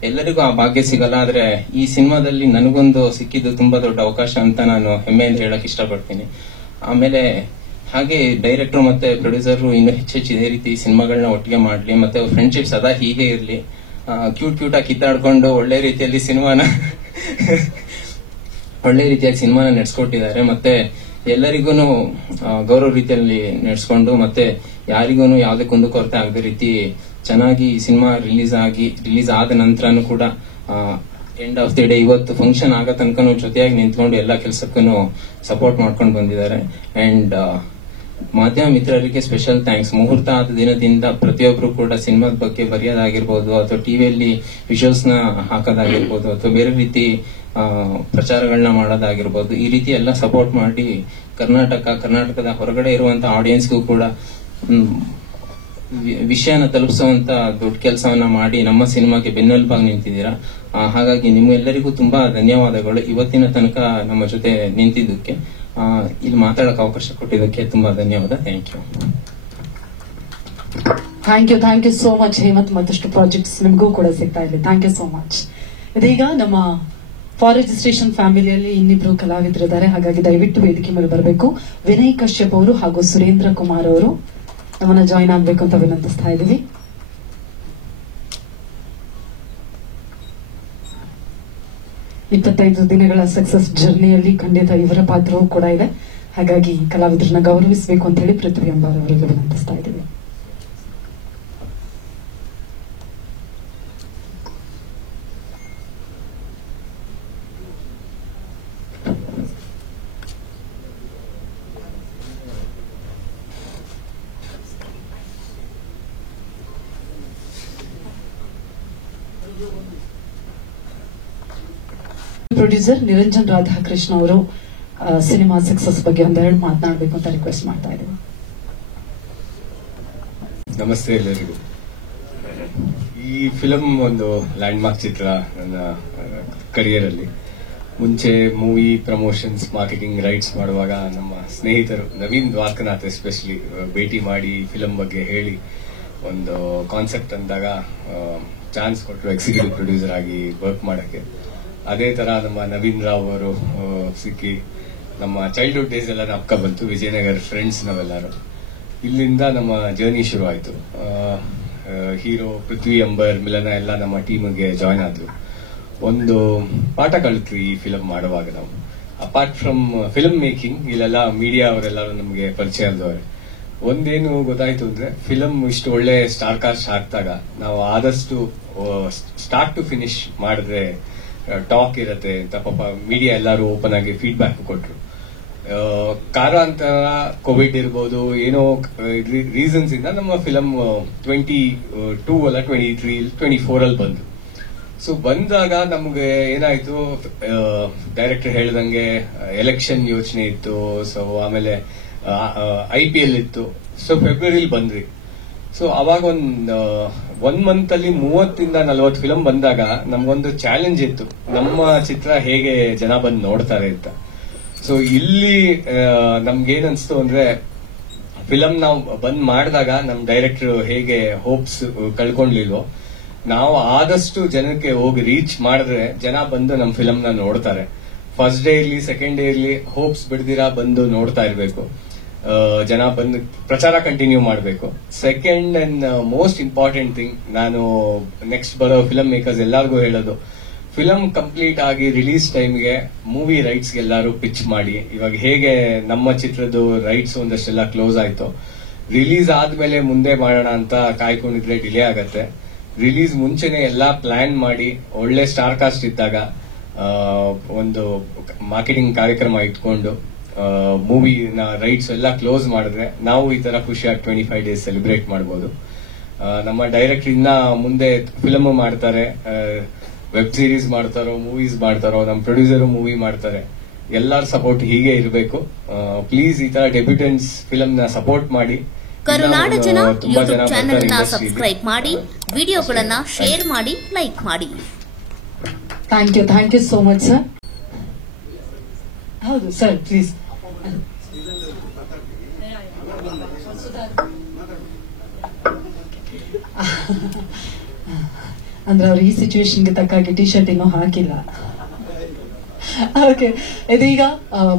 ಎಲ್ಲರಿಗೂ ಆ ಭಾಗ್ಯ ಸಿಗಲ್ಲ. ಆದ್ರೆ ಈ ಸಿನಿಮಾದಲ್ಲಿ ನನಗೊಂದು ಸಿಕ್ಕಿದ್ದು ತುಂಬಾ ದೊಡ್ಡ ಅವಕಾಶ ಅಂತ ನಾನು ಹೆಮ್ಮೆಯಿಂದ ಹೇಳಕ್ ಇಷ್ಟಪಡ್ತೀನಿ. ಆಮೇಲೆ ಹಾಗೆ ಡೈರೆಕ್ಟರ್ ಮತ್ತೆ ಪ್ರೊಡ್ಯೂಸರ್ ಇನ್ನು ಹೆಚ್ಚೆಚ್ಚು ಇದೇ ರೀತಿ ಸಿನಿಮಾಗಳನ್ನ ಒಟ್ಟಿಗೆ ಮಾಡ್ಲಿ, ಮತ್ತೆ ಫ್ರೆಂಡ್ಶಿಪ್ ಸದಾ ಹೀಗೆ ಇರ್ಲಿ. ಕ್ಯೂಟ್ ಆಗಿ ಕಿತ್ತಾಡ್ಕೊಂಡು ಒಳ್ಳೆ ರೀತಿಯಾಗಿ ಸಿನಿಮಾನ ನಡೆಸ್ಕೊಟ್ಟಿದ್ದಾರೆ. ಮತ್ತೆ ಎಲ್ಲರಿಗೂ ಗೌರವ ರೀತಿಯಲ್ಲಿ ನಡೆಸ್ಕೊಂಡು, ಮತ್ತೆ ಯಾರಿಗೂ ಯಾವುದೇ ಕುಂದುಕೊರತೆ ಆಗದ ರೀತಿ ಚೆನ್ನಾಗಿ ಸಿನಿಮಾ ರಿಲೀಸ್ ಆದ ನಂತರನೂ ಕೂಡ ಎಂಡ್ ಆಫ್ ದಿ ಡೇ ಇವತ್ತು ಫಂಕ್ಷನ್ ಆಗೋ ತನಕ ಜೊತೆಯಾಗಿ ನಿಂತ್ಕೊಂಡು ಎಲ್ಲ ಕೆಲಸಕ್ಕೂ ಸಪೋರ್ಟ್ ಮಾಡ್ಕೊಂಡು ಬಂದಿದ್ದಾರೆ. ಅಂಡ್ ಮಾಧ್ಯಮ ಮಿತ್ರರಿಗೆ ಸ್ಪೆಷಲ್ ಥ್ಯಾಂಕ್ಸ್. ಮುಹೂರ್ತ ಆದ ದಿನದಿಂದ ಪ್ರತಿಯೊಬ್ರು ಕೂಡ ಸಿನಿಮಾದ ಬಗ್ಗೆ ಬರೆಯೋದಾಗಿರ್ಬೋದು, ಅಥವಾ ಟಿವಿಯಲ್ಲಿ ವಿಜುವಲ್ಸ್ ನ ಹಾಕೋದಾಗಿರ್ಬೋದು, ಅಥವಾ ಬೇರೆ ರೀತಿ ಪ್ರಚಾರಗಳನ್ನ ಮಾಡೋದಾಗಿರ್ಬೋದು, ಈ ರೀತಿ ಎಲ್ಲ ಸಪೋರ್ಟ್ ಮಾಡಿ ಕರ್ನಾಟಕದ ಹೊರಗಡೆ ಇರುವಂತಹ ಆಡಿಯನ್ಸ್ಗೂ ಕೂಡ ವಿಷಯನ ತಲುಪಿಸುವಂತ ದೊಡ್ಡ ಕೆಲಸವನ್ನ ಮಾಡಿ ನಮ್ಮ ಸಿನಿಮಾಗೆ ಬೆನ್ನೆಲುಬಾಗಿ ನಿಂತಿದ್ದೀರಾ. ಹಾಗಾಗಿ ನಿಮ್ಗೆಲ್ಲರಿಗೂ ತುಂಬಾ ಧನ್ಯವಾದಗಳು. ಇವತ್ತಿನ ತನಕ ನಮ್ಮ ಜೊತೆ ನಿಂತಿದ್ದಕ್ಕೆ, ಇಲ್ಲಿ ಮಾತಾಡಕ್ ಅವಕಾಶ ಕೊಟ್ಟಿದ್ದಕ್ಕೆ ತುಂಬಾ ಧನ್ಯವಾದ. Thank you so much Hemanth. ಮತ್ತಷ್ಟು ಪ್ರಾಜೆಕ್ಟ್ಸ್ ನಿಮಗೂ ಕೂಡ ಸಿಗ್ತಾ ಇದೆ. Thank you so much. ಇದೀಗ ನಮ್ಮ ಫಾರ್ ರಿಜಿಸ್ಟ್ರೇಷನ್ ಫ್ಯಾಮಿಲಿಯಲ್ಲಿ ಇನ್ನಿಬ್ರು ಕಲಾವಿದರಿದ್ದಾರೆ, ಹಾಗಾಗಿ ದಯವಿಟ್ಟು ವೇದಿಕೆ ಮೇಲೆ ಬರಬೇಕು. ವಿನಯ್ ಕಶ್ಯಪ್ ಅವರು ಹಾಗೂ ಸುರೇಂದ್ರ ಕುಮಾರ್ ಅವರು ನಮ್ಮನ್ನ ಜಾಯಿನ್ ಆಗ್ಬೇಕು ಅಂತ ವಿನಂತಿಸ್ತಾ ಇದ್ದೀವಿ. ಇಪ್ಪತ್ತೈದು ದಿನಗಳ ಸಕ್ಸಸ್ ಜರ್ನಿಯಲ್ಲಿ ಖಂಡಿತ ಇವರ ಪಾತ್ರವೂ ಕೂಡ ಇದೆ. ಹಾಗಾಗಿ ಕಲಾವಿದರನ್ನ ಗೌರವಿಸಬೇಕು ಅಂತ ಹೇಳಿ ಪೃಥ್ವಿ ಅಂಬಾರ್ ಅವರಿಗೆ ವಿನಂತಿಸ್ತಾ ಇದ್ದೀವಿ. ಪ್ರೊಡ್ಯೂಸರ್ ನಿರಂಜನ್ ರಾಧಾಕೃಷ್ಣ ಅವರು ಸಿನಿಮಾ ಸಕ್ಸಸ್ ಬಗ್ಗೆ ಒಂದೆರಡು ಮಾತನಾಡಬೇಕು ಅಂತ ರಿಕ್ವೆಸ್ಟ್ ಮಾಡ್ತಾ ಇದ್ದೀವಿ. ನಮಸ್ತೆ ಎಲ್ಲರಿಗೂ. ಈ ಫಿಲಂ ಒಂದು ಲ್ಯಾಂಡ್ ಮಾರ್ಕ್ ಚಿತ್ರ ನನ್ನ ಕರಿಯರ್ ಅಲ್ಲಿ. ಮುಂಚೆ ಮೂವಿ ಪ್ರಮೋಷನ್ಸ್, ಮಾರ್ಕೆಟಿಂಗ್, ರೈಟ್ಸ್ ಮಾಡುವಾಗ ನಮ್ಮ ಸ್ನೇಹಿತರು ನವೀನ್ ದ್ವಾರಕನಾಥ್ ಎಸ್ಪೆಷಲಿ ಭೇಟಿ ಮಾಡಿ ಫಿಲಂ ಬಗ್ಗೆ ಹೇಳಿ ಒಂದು ಕಾನ್ಸೆಪ್ಟ್ ಅಂದಾಗ ಚಾನ್ಸ್ ಕೊಟ್ಟರು ಎಕ್ಸಿಕ್ಯೂಟಿವ್ ಪ್ರೊಡ್ಯೂಸರ್ ಆಗಿ ವರ್ಕ್ ಮಾಡಕ್ಕೆ. ಅದೇ ತರ ನಮ್ಮ ನವೀನ್ ರಾವ್ ಅವರು ಸಿಕ್ಕಿ ನಮ್ಮ ಚೈಲ್ಡ್ಹುಡ್ ಡೇಸ್ ಎಲ್ಲ ನಾಪ್ಕ ಬಂತು. ವಿಜಯನಗರ್ ಫ್ರೆಂಡ್ಸ್ ನಾವೆಲ್ಲರೂ. ಇಲ್ಲಿಂದ ನಮ್ಮ ಜರ್ನಿ ಶುರು ಆಯ್ತು. ಹೀರೋ ಪೃಥ್ವಿ ಅಂಬರ್, ಮಿಲನ ಎಲ್ಲ ನಮ್ಮ ಟೀಮ್ಗೆ ಜಾಯ್ನ್ ಆದ್ರು. ಒಂದು ಪಾಠ ಕಲಿತ್ವಿ ಈ ಫಿಲಂ ಮಾಡುವಾಗ ನಾವು. ಅಪಾರ್ಟ್ ಫ್ರಮ್ ಫಿಲ್ಮ್ ಮೇಕಿಂಗ್, ಇಲ್ಲೆಲ್ಲ ಮೀಡಿಯಾ ಅವರೆಲ್ಲರೂ ನಮಗೆ ಪರಿಚಯ ಆದವ್ರೆ. ಒಂದೇನು ಗೊತ್ತಾಯ್ತು ಅಂದ್ರೆ, ಫಿಲಂ ಇಷ್ಟು ಒಳ್ಳೆ ಸ್ಟಾರ್ ಕಾಸ್ಟ್ ಹಾಕಿದಾಗ ನಾವು ಆದಷ್ಟು ಸ್ಟಾರ್ಟ್ ಟು ಫಿನಿಶ್ ಮಾಡಿದ್ರೆ ಟಾಕ್ ಇರತ್ತೆ ಅಂತ ಪಾಪ ಮೀಡಿಯಾ ಎಲ್ಲರೂ ಓಪನ್ ಆಗಿ ಫೀಡ್ಬ್ಯಾಕ್ ಕೊಟ್ರು. ಕಾರಣಾಂತರ ಕೋವಿಡ್ ಇರ್ಬೋದು, ಏನೋ ರೀಸನ್ಸ್ ಇಂದ ನಮ್ಮ ಫಿಲಂ 22 ಅಲ್ಲ 23, 24 ಅಲ್ಲಿ ಬಂತು. ಸೊ ಬಂದಾಗ ನಮ್ಗೆ ಏನಾಯ್ತು, ಡೈರೆಕ್ಟರ್ ಹೇಳ್ದಂಗೆ ಎಲೆಕ್ಷನ್ ಯೋಚನೆ ಇತ್ತು. ಸೊ ಆಮೇಲೆ IPL ಇತ್ತು. ಸೊ ಫೆಬ್ರವರಿಲಿ ಬಂದ್ವಿ. ಸೊ ಅವಾಗ ಒಂದ್ ಮಂತ್ ಅಲ್ಲಿ 30-40 ಫಿಲಂ ಬಂದಾಗ ನಮ್ಗೊಂದು ಚಾಲೆಂಜ್ ಇತ್ತು, ನಮ್ಮ ಚಿತ್ರ ಹೇಗೆ ಜನ ಬಂದು ನೋಡ್ತಾರೆ ಅಂತ. ಸೊ ಇಲ್ಲಿ ನಮ್ಗೇನ್ ಅನ್ಸ್ತು ಅಂದ್ರೆ, ಫಿಲಂ ನಾವು ಬಂದ್ ಮಾಡಿದಾಗ ನಮ್ ಡೈರೆಕ್ಟರ್ ಹೇಗೆ ಹೋಪ್ಸ್ ಕಳ್ಕೊಂಡ್ಲಿಲ್ವೋ, ನಾವು ಆದಷ್ಟು ಜನಕ್ಕೆ ಹೋಗಿ ರೀಚ್ ಮಾಡಿದ್ರೆ ಜನ ಬಂದು ನಮ್ ಫಿಲಂ ನ ನೋಡ್ತಾರೆ. ಫಸ್ಟ್ ಡೇ ಇರ್ಲಿ, ಸೆಕೆಂಡ್ ಡೇ ಇರ್ಲಿ, ಹೋಪ್ಸ್ ಬಿಡ್ದಿರಾ ಬಂದು ನೋಡ್ತಾ ಇರ್ಬೇಕು. ಜನ ಬಂದು ಪ್ರಚಾರ ಕಂಟಿನ್ಯೂ ಮಾಡಬೇಕು. Second and most important thing, ನಾನು ನೆಕ್ಸ್ಟ್ ಬರೋ ಫಿಲಂ ಮೇಕರ್ಸ್ ಎಲ್ಲರಿಗೂ ಹೇಳೋದು, ಫಿಲಂ ಕಂಪ್ಲೀಟ್ ಆಗಿ ರಿಲೀಸ್ ಟೈಮ್ಗೆ ಮೂವಿ ರೈಟ್ಸ್ ಎಲ್ಲರೂ ಪಿಚ್ ಮಾಡಿ. ಇವಾಗ ಹೇಗೆ ನಮ್ಮ ಚಿತ್ರದ ರೈಟ್ಸ್ ಒಂದಷ್ಟೆಲ್ಲ ಕ್ಲೋಸ್ ಆಯ್ತು, ರಿಲೀಸ್ ಆದ್ಮೇಲೆ ಮುಂದೆ ಮಾಡೋಣ ಅಂತ ಕಾಯ್ಕೊಂಡಿದ್ರೆ ಡಿಲೇ ಆಗತ್ತೆ. ರಿಲೀಸ್ ಮುಂಚೆನೆ ಎಲ್ಲಾ ಪ್ಲಾನ್ ಮಾಡಿ ಒಳ್ಳೆ ಸ್ಟಾರ್ ಕಾಸ್ಟ್ ಇದ್ದಾಗ ಒಂದು ಮಾರ್ಕೆಟಿಂಗ್ ಕಾರ್ಯಕ್ರಮ ಇಟ್ಕೊಂಡು ಮೂವಿನ ರೈಟ್ಸ್ ಎಲ್ಲ ಕ್ಲೋಸ್ ಮಾಡಿದ್ರೆ ನಾವು ಈ ತರ ಖುಷಿಯಾಗಿ 25 ಡೇಸ್ ಸೆಲೆಬ್ರೇಟ್ ಮಾಡಬಹುದು. ನಮ್ಮ ಡೈರೆಕ್ಟರ್ ಇನ್ನ ಮುಂದೆ ಫಿಲಮ್ ಮಾಡ್ತಾರೆ, ವೆಬ್ ಸೀರೀಸ್ ಮಾಡ್ತಾರೋ, ಮೂವೀಸ್ ಮಾಡ್ತಾರೋ, ನಮ್ಮ ಪ್ರೊಡ್ಯೂಸರ್ ಮೂವಿ ಮಾಡ್ತಾರೆ. ಎಲ್ಲರ ಸಪೋರ್ಟ್ ಹೀಗೆ ಇರಬೇಕು. ಪ್ಲೀಸ್ ಈ ತರ ಡೆಬ್ಯೂಟೆಂಟ್ಸ್ ಫಿಲಮ್ ನ ಸಪೋರ್ಟ್ ಮಾಡಿ. ಕರುನಾಡ ಜನ ಯೂಟ್ಯೂಬ್ ಚಾನೆಲ್ ನ ಸಬ್ಸ್ಕ್ರೈಬ್ ಮಾಡಿ, ವಿಡಿಯೋಗಳನ್ನ ಶೇರ್ ಮಾಡಿ, ಲೈಕ್ ಮಾಡಿ. Thank you so much sir. ಹೌದು ಸರ್, ಪ್ಲೀಸ್. ಅಂದ್ರೆ ಅವ್ರು ಈ ಸಿಚುವೇಶನ್ಗೆ ತಕ್ಕಾಗಿ ಟಿ ಶರ್ಟ್ ಇನ್ನೂ ಹಾಕಿಲ್ಲ. ಓಕೆ, ಇದೀಗ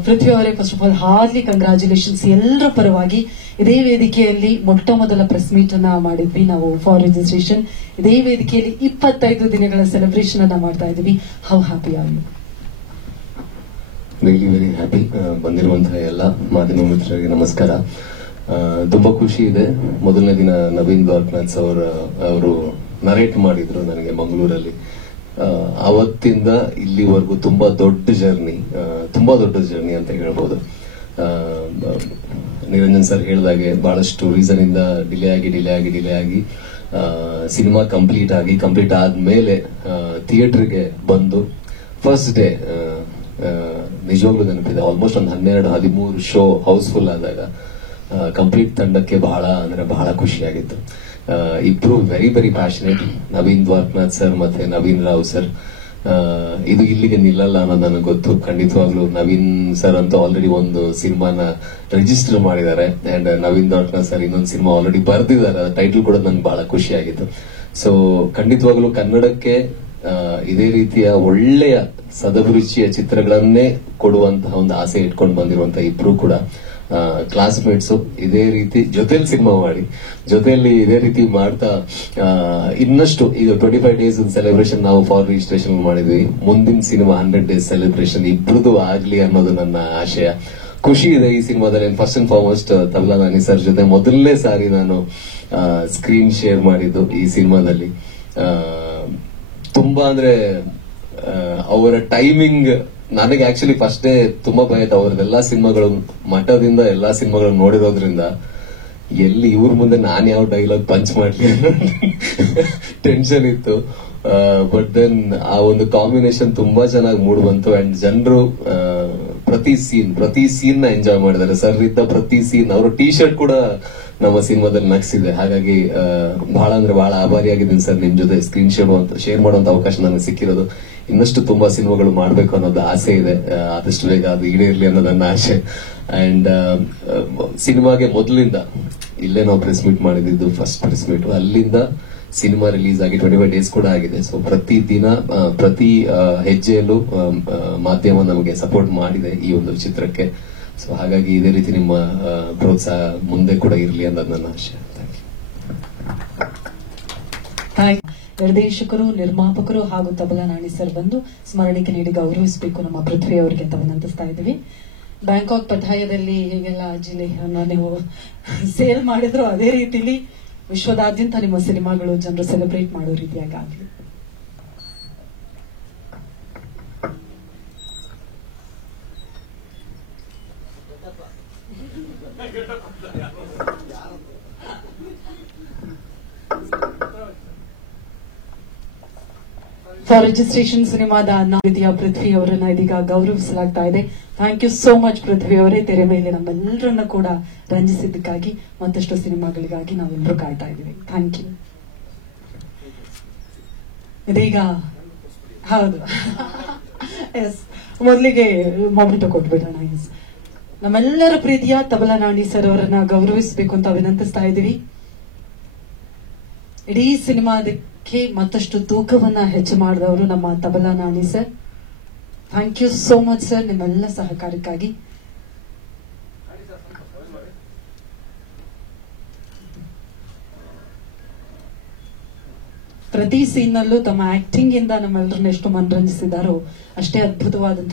ಪೃಥ್ವಿ ಅವರೇ, ಫಸ್ಟ್ ಆಫ್ ಆಲ್ ಹಾರ್ಲಿ ಕಂಗ್ರಾಚುಲೇಷನ್ಸ್ ಎಲ್ಲರ ಪರವಾಗಿ. ಇದೇ ವೇದಿಕೆಯಲ್ಲಿ ಮೊಟ್ಟ ಮೊದಲ ಪ್ರೆಸ್ ಮೀಟ್ ಅನ್ನ ಮಾಡಿದ್ವಿ ನಾವು ಫಾರ್ ರಿಜಿಸ್ಟ್ರೇಷನ್. ಇದೇ ವೇದಿಕೆಯಲ್ಲಿ 25 ದಿನಗಳ ಸೆಲೆಬ್ರೇಷನ್ ಅನ್ನ ಮಾಡ್ತಾ ಇದೀವಿ. How happy are you? Really very happy. ಬಂದಿರುವಂತಹ ಎಲ್ಲ ಮಾಧ್ಯಮ ಮಿತ್ರರಿಗೆ ನಮಸ್ಕಾರ. ತುಂಬಾ ಖುಷಿ ಇದೆ. ಮೊದಲನೇ ದಿನ ನವೀನ್ ದ್ವಾರಕನಾಥ್ ಅವರು ನರೇಟ್ ಮಾಡಿದ್ರು ನನಗೆ ಮಂಗಳೂರಲ್ಲಿ. ಅವತ್ತಿಂದ ಇಲ್ಲಿವರೆಗೂ ತುಂಬಾ ದೊಡ್ಡ ಜರ್ನಿ ಅಂತ ಹೇಳ್ಬೋದು. ನಿರಂಜನ್ ಸರ್ ಹೇಳಿದಾಗೆ ಬಹಳಷ್ಟು ರೀಸನ್ ಇಂದ ಡಿಲೇ ಆಗಿ ಸಿನಿಮಾ ಕಂಪ್ಲೀಟ್ ಆದ್ಮೇಲೆ ಥಿಯೇಟರ್ಗೆ ಬಂದು ಫಸ್ಟ್ ಡೇ ನಿಜವಾಗ್ಲೂ ನೆನಪಿದೆ. ಆಲ್ಮೋಸ್ಟ್ ಒಂದು 12-13 ಶೋ ಹೌಸ್ಫುಲ್ ಆದಾಗ ಕಂಪ್ಲೀಟ್ ತಂಡಕ್ಕೆ ಬಹಳ ಖುಷಿಯಾಗಿತ್ತು. ಇಬ್ರು very very passionate, Naveen Dwarakanath sir ಮತ್ತೆ ನವೀನ್ ರಾವ್ ಸರ್. ಇದು ಇಲ್ಲಿಗೆ ನಿಲ್ಲಲ್ಲ ಅನ್ನೋದು ನನಗೆ ಗೊತ್ತು. ಖಂಡಿತವಾಗ್ಲೂ ನವೀನ್ ಸರ್ ಅಂತೂ ಆಲ್ರೆಡಿ ಒಂದು ಸಿನಿಮಾನ ರಿಜಿಸ್ಟರ್ ಮಾಡಿದ್ದಾರೆ, ಅಂಡ್ ನವೀನ್ ದ್ವಾರಕನಾಥ್ ಸರ್ ಇನ್ನೊಂದು ಸಿನಿಮಾ ಆಲ್ರೆಡಿ ಬರೆದಿದ್ದಾರೆ. ಟೈಟಲ್ ಕೂಡ ನನ್ಗೆ ಬಹಳ ಖುಷಿಯಾಗಿತ್ತು. ಸೊ ಖಂಡಿತವಾಗ್ಲೂ ಕನ್ನಡಕ್ಕೆ ಇದೇ ರೀತಿಯ ಒಳ್ಳೆಯ ಸದಭಿರುಚಿಯ ಚಿತ್ರಗಳನ್ನೇ ಕೊಡುವಂತಹ ಒಂದು ಆಸೆ ಇಟ್ಕೊಂಡು ಬಂದಿರುವಂತಹ ಇಬ್ರು ಕೂಡ ಕ್ಲಾಸ್ಮೇಟ್ಸ್. ಇದೇ ರೀತಿ ಜೊತೆಲಿ ಸಿನಿಮಾ ಮಾಡಿ, ಜೊತೆಯಲ್ಲಿ ಇದೇ ರೀತಿ ಮಾಡ್ತಾ ಇನ್ನಷ್ಟು ಈಗ 25 ಡೇಸ್ ಸೆಲೆಬ್ರೇಷನ್ ನಾವು ಫಾರ್ ರಿಜಿಸ್ಟ್ರೇಷನ್ ಮಾಡಿದ್ವಿ. ಮುಂದಿನ ಸಿನಿಮಾ 100 ಡೇಸ್ ಸೆಲೆಬ್ರೇಷನ್ ಇಬ್ರದ್ದು ಆಗ್ಲಿ ಅನ್ನೋದು ನನ್ನ ಆಶಯ. ಖುಷಿ ಇದೆ ಈ ಸಿನಿಮಾದಲ್ಲಿ. First and foremost tabla Nani sir ಜೊತೆ ಮೊದಲನೇ ಸಾರಿ ನಾನು ಸ್ಕ್ರೀನ್ ಶೇರ್ ಮಾಡಿದ್ದು ಈ ಸಿನಿಮಾದಲ್ಲಿ. ತುಂಬಾ ಅಂದ್ರೆ ಅವರ ಟೈಮಿಂಗ್ ನನಗೆ ಆಕ್ಚುಲಿ ಫಸ್ಟ್ ಡೇ ತುಂಬಾ ಭಯ ಇತ್ತು. ಅವ್ರದ್ದೆಲ್ಲಾ ಸಿನಿಮಾಗಳು ಮಠದಿಂದ ಎಲ್ಲಾ ಸಿನಿಮಾಗಳು ನೋಡಿರೋದ್ರಿಂದ ಎಲ್ಲಿ ಇವ್ರ ಮುಂದೆ ನಾನು ಯಾವ ಡೈಲಾಗ್ ಪಂಚ್ ಮಾಡ್ಲಿ ಟೆನ್ಷನ್ ಇತ್ತು. ಬಟ್ ದೆನ್ ಆ ಒಂದು ಕಾಂಬಿನೇಷನ್ ತುಂಬಾ ಚೆನ್ನಾಗಿ ಮೂಡ್ ಬಂತು. ಅಂಡ್ ಜನರು ಪ್ರತಿ ಸೀನ್ ನ ಎಂಜಾಯ್ ಮಾಡಿದ್ದಾರೆ. ಸರ್ ಇದ್ದ ಪ್ರತಿ ಸೀನ್, ಅವರ ಟೀ ಶರ್ಟ್ ಕೂಡ ನಮ್ಮ ಸಿನಿಮಾದಲ್ಲಿ ನಗಿಸಿದೆ. ಹಾಗಾಗಿ ಬಹಳ ಆಭಾರಿಯಾಗಿದ್ದೀನಿ ಸರ್ ನಿಮ್ ಜೊತೆ ಸ್ಕ್ರೀನ್ ಶೇರ್ ಮಾಡುವಂತ ಅವಕಾಶ ನನಗೆ ಸಿಕ್ಕಿರೋದು. ಇನ್ನಷ್ಟು ತುಂಬಾ ಸಿನಿಮಾಗಳು ಮಾಡಬೇಕು ಅನ್ನೋದು ಆಸೆ ಇದೆ. ಆದಷ್ಟು ಬೇಗ ಅದು ಈಡೇರ್ಲಿ ಅನ್ನೋದು ನನ್ನ ಆಸೆ. ಅಂಡ್ ಸಿನಿಮಾಗೆ ಮೊದಲಿಂದ ಇಲ್ಲೇ ನಾವು ಪ್ರೆಸ್ ಮೀಟ್ ಮಾಡಿದ್ದು, ಫಸ್ಟ್ ಪ್ರೆಸ್ ಮೀಟ್. ಅಲ್ಲಿಂದ ಸಿನಿಮಾ ರಿಲೀಸ್ ಆಗಿ 25 ಡೇಸ್ ಕೂಡ ಆಗಿದೆ. ಸೊ ಪ್ರತಿ ದಿನ ಪ್ರತಿ ಹೆಜ್ಜೆಯಲ್ಲೂ ಮಾಧ್ಯಮ ನಮಗೆ ಸಪೋರ್ಟ್ ಮಾಡಿದೆ ಈ ಒಂದು ಚಿತ್ರಕ್ಕೆ. ಸೊ ಹಾಗಾಗಿ ಇದೇ ರೀತಿ ನಿಮ್ಮ ಪ್ರೋತ್ಸಾಹ ಮುಂದೆ ಕೂಡ ಇರಲಿ ಅನ್ನೋದು ನನ್ನ ಆಶಯ. ನಿರ್ದೇಶಕರು, ನಿರ್ಮಾಪಕರು ಹಾಗೂ ತಬಲಾ ನಾಣಿ ಸರ್ ಬಂದು ಸ್ಮರಣಿಕೆ ನೀಡಿ ಗೌರವಿಸಬೇಕು ನಮ್ಮ ಪೃಥ್ವಿ ಅವರಿಗೆ ಅಂತ ವಿನಂತಿಸ್ತಾ ಇದ್ದೀವಿ. ಬ್ಯಾಂಕಾಕ್ ಪಠಾಯದಲ್ಲಿ ಹೀಗೆಲ್ಲ ಜಿಲ್ಲೆಯನ್ನು ನೀವು ಸೇಲ್ ಮಾಡಿದ್ರು, ಅದೇ ರೀತಿಲಿ ವಿಶ್ವದಾದ್ಯಂತ ನಿಮ್ಮ ಸಿನಿಮಾಗಳು ಜನರು ಸೆಲೆಬ್ರೇಟ್ ಮಾಡೋ ರೀತಿಯಾಗಿ ಆಗಲಿ. ಫಾರ್ ರಿಜಿಸ್ಟ್ರೇಷನ್ ಸಿನಿಮಾದ ರೀತಿಯ ಪೃಥ್ವಿ ಅವರನ್ನ ಇದೀಗ ಗೌರವಿಸಲಾಗ್ತಾ ಇದೆ. ಥ್ಯಾಂಕ್ ಯು ಸೋ ಮಚ್ ಪೃಥ್ವಿ ಅವರೇ, ತೆರೆ ಮೇಲೆ ನಮ್ಮೆಲ್ಲರನ್ನ ಕೂಡ ರಂಜಿಸಿದ್ದಕ್ಕಾಗಿ, ಮತ್ತಷ್ಟು ಸಿನಿಮಾಗಳಿಗಾಗಿ ನಾವೆಲ್ಲರೂ ಕಾಯ್ತಾ ಇದ್ದೀವಿ. Thank you. ಇದೀಗ ಹೌದು ಎಸ್, ಮೊದಲಿಗೆ ಮೊಮೆಂಟೋ ಕೊಟ್ಬಿಡೋಣ. ಎಸ್, ನಮ್ಮೆಲ್ಲರ ಪ್ರೀತಿಯ ತಬಲಾ ನಾಣಿ ಸರ್ ಅವರನ್ನ ಗೌರವಿಸಬೇಕು ಅಂತ ವಿನಂತಿಸ್ತಾ ಇದ್ದೀವಿ. ಇಡೀ ಸಿನಿಮಾದಕ್ಕೆ ಮತ್ತಷ್ಟು ತೂಕವನ್ನ ಹೆಚ್ಚು ಮಾಡಿದವರು ನಮ್ಮ Tabla Nani sir. Thank you so much sir ನಿಮ್ಮೆಲ್ಲ ಸಹಕಾರಕ್ಕಾಗಿ. ಪ್ರತಿ ಸೀನ್ ನಲ್ಲೂ ತಮ್ಮ ಆಕ್ಟಿಂಗ್ ಇಂದ ನಮ್ಮೆಲ್ಲರನ್ನ ಎಷ್ಟು ಮನರಂಜಿಸಿದಾರೋ ಅಷ್ಟೇ ಅದ್ಭುತವಾದಂತಹ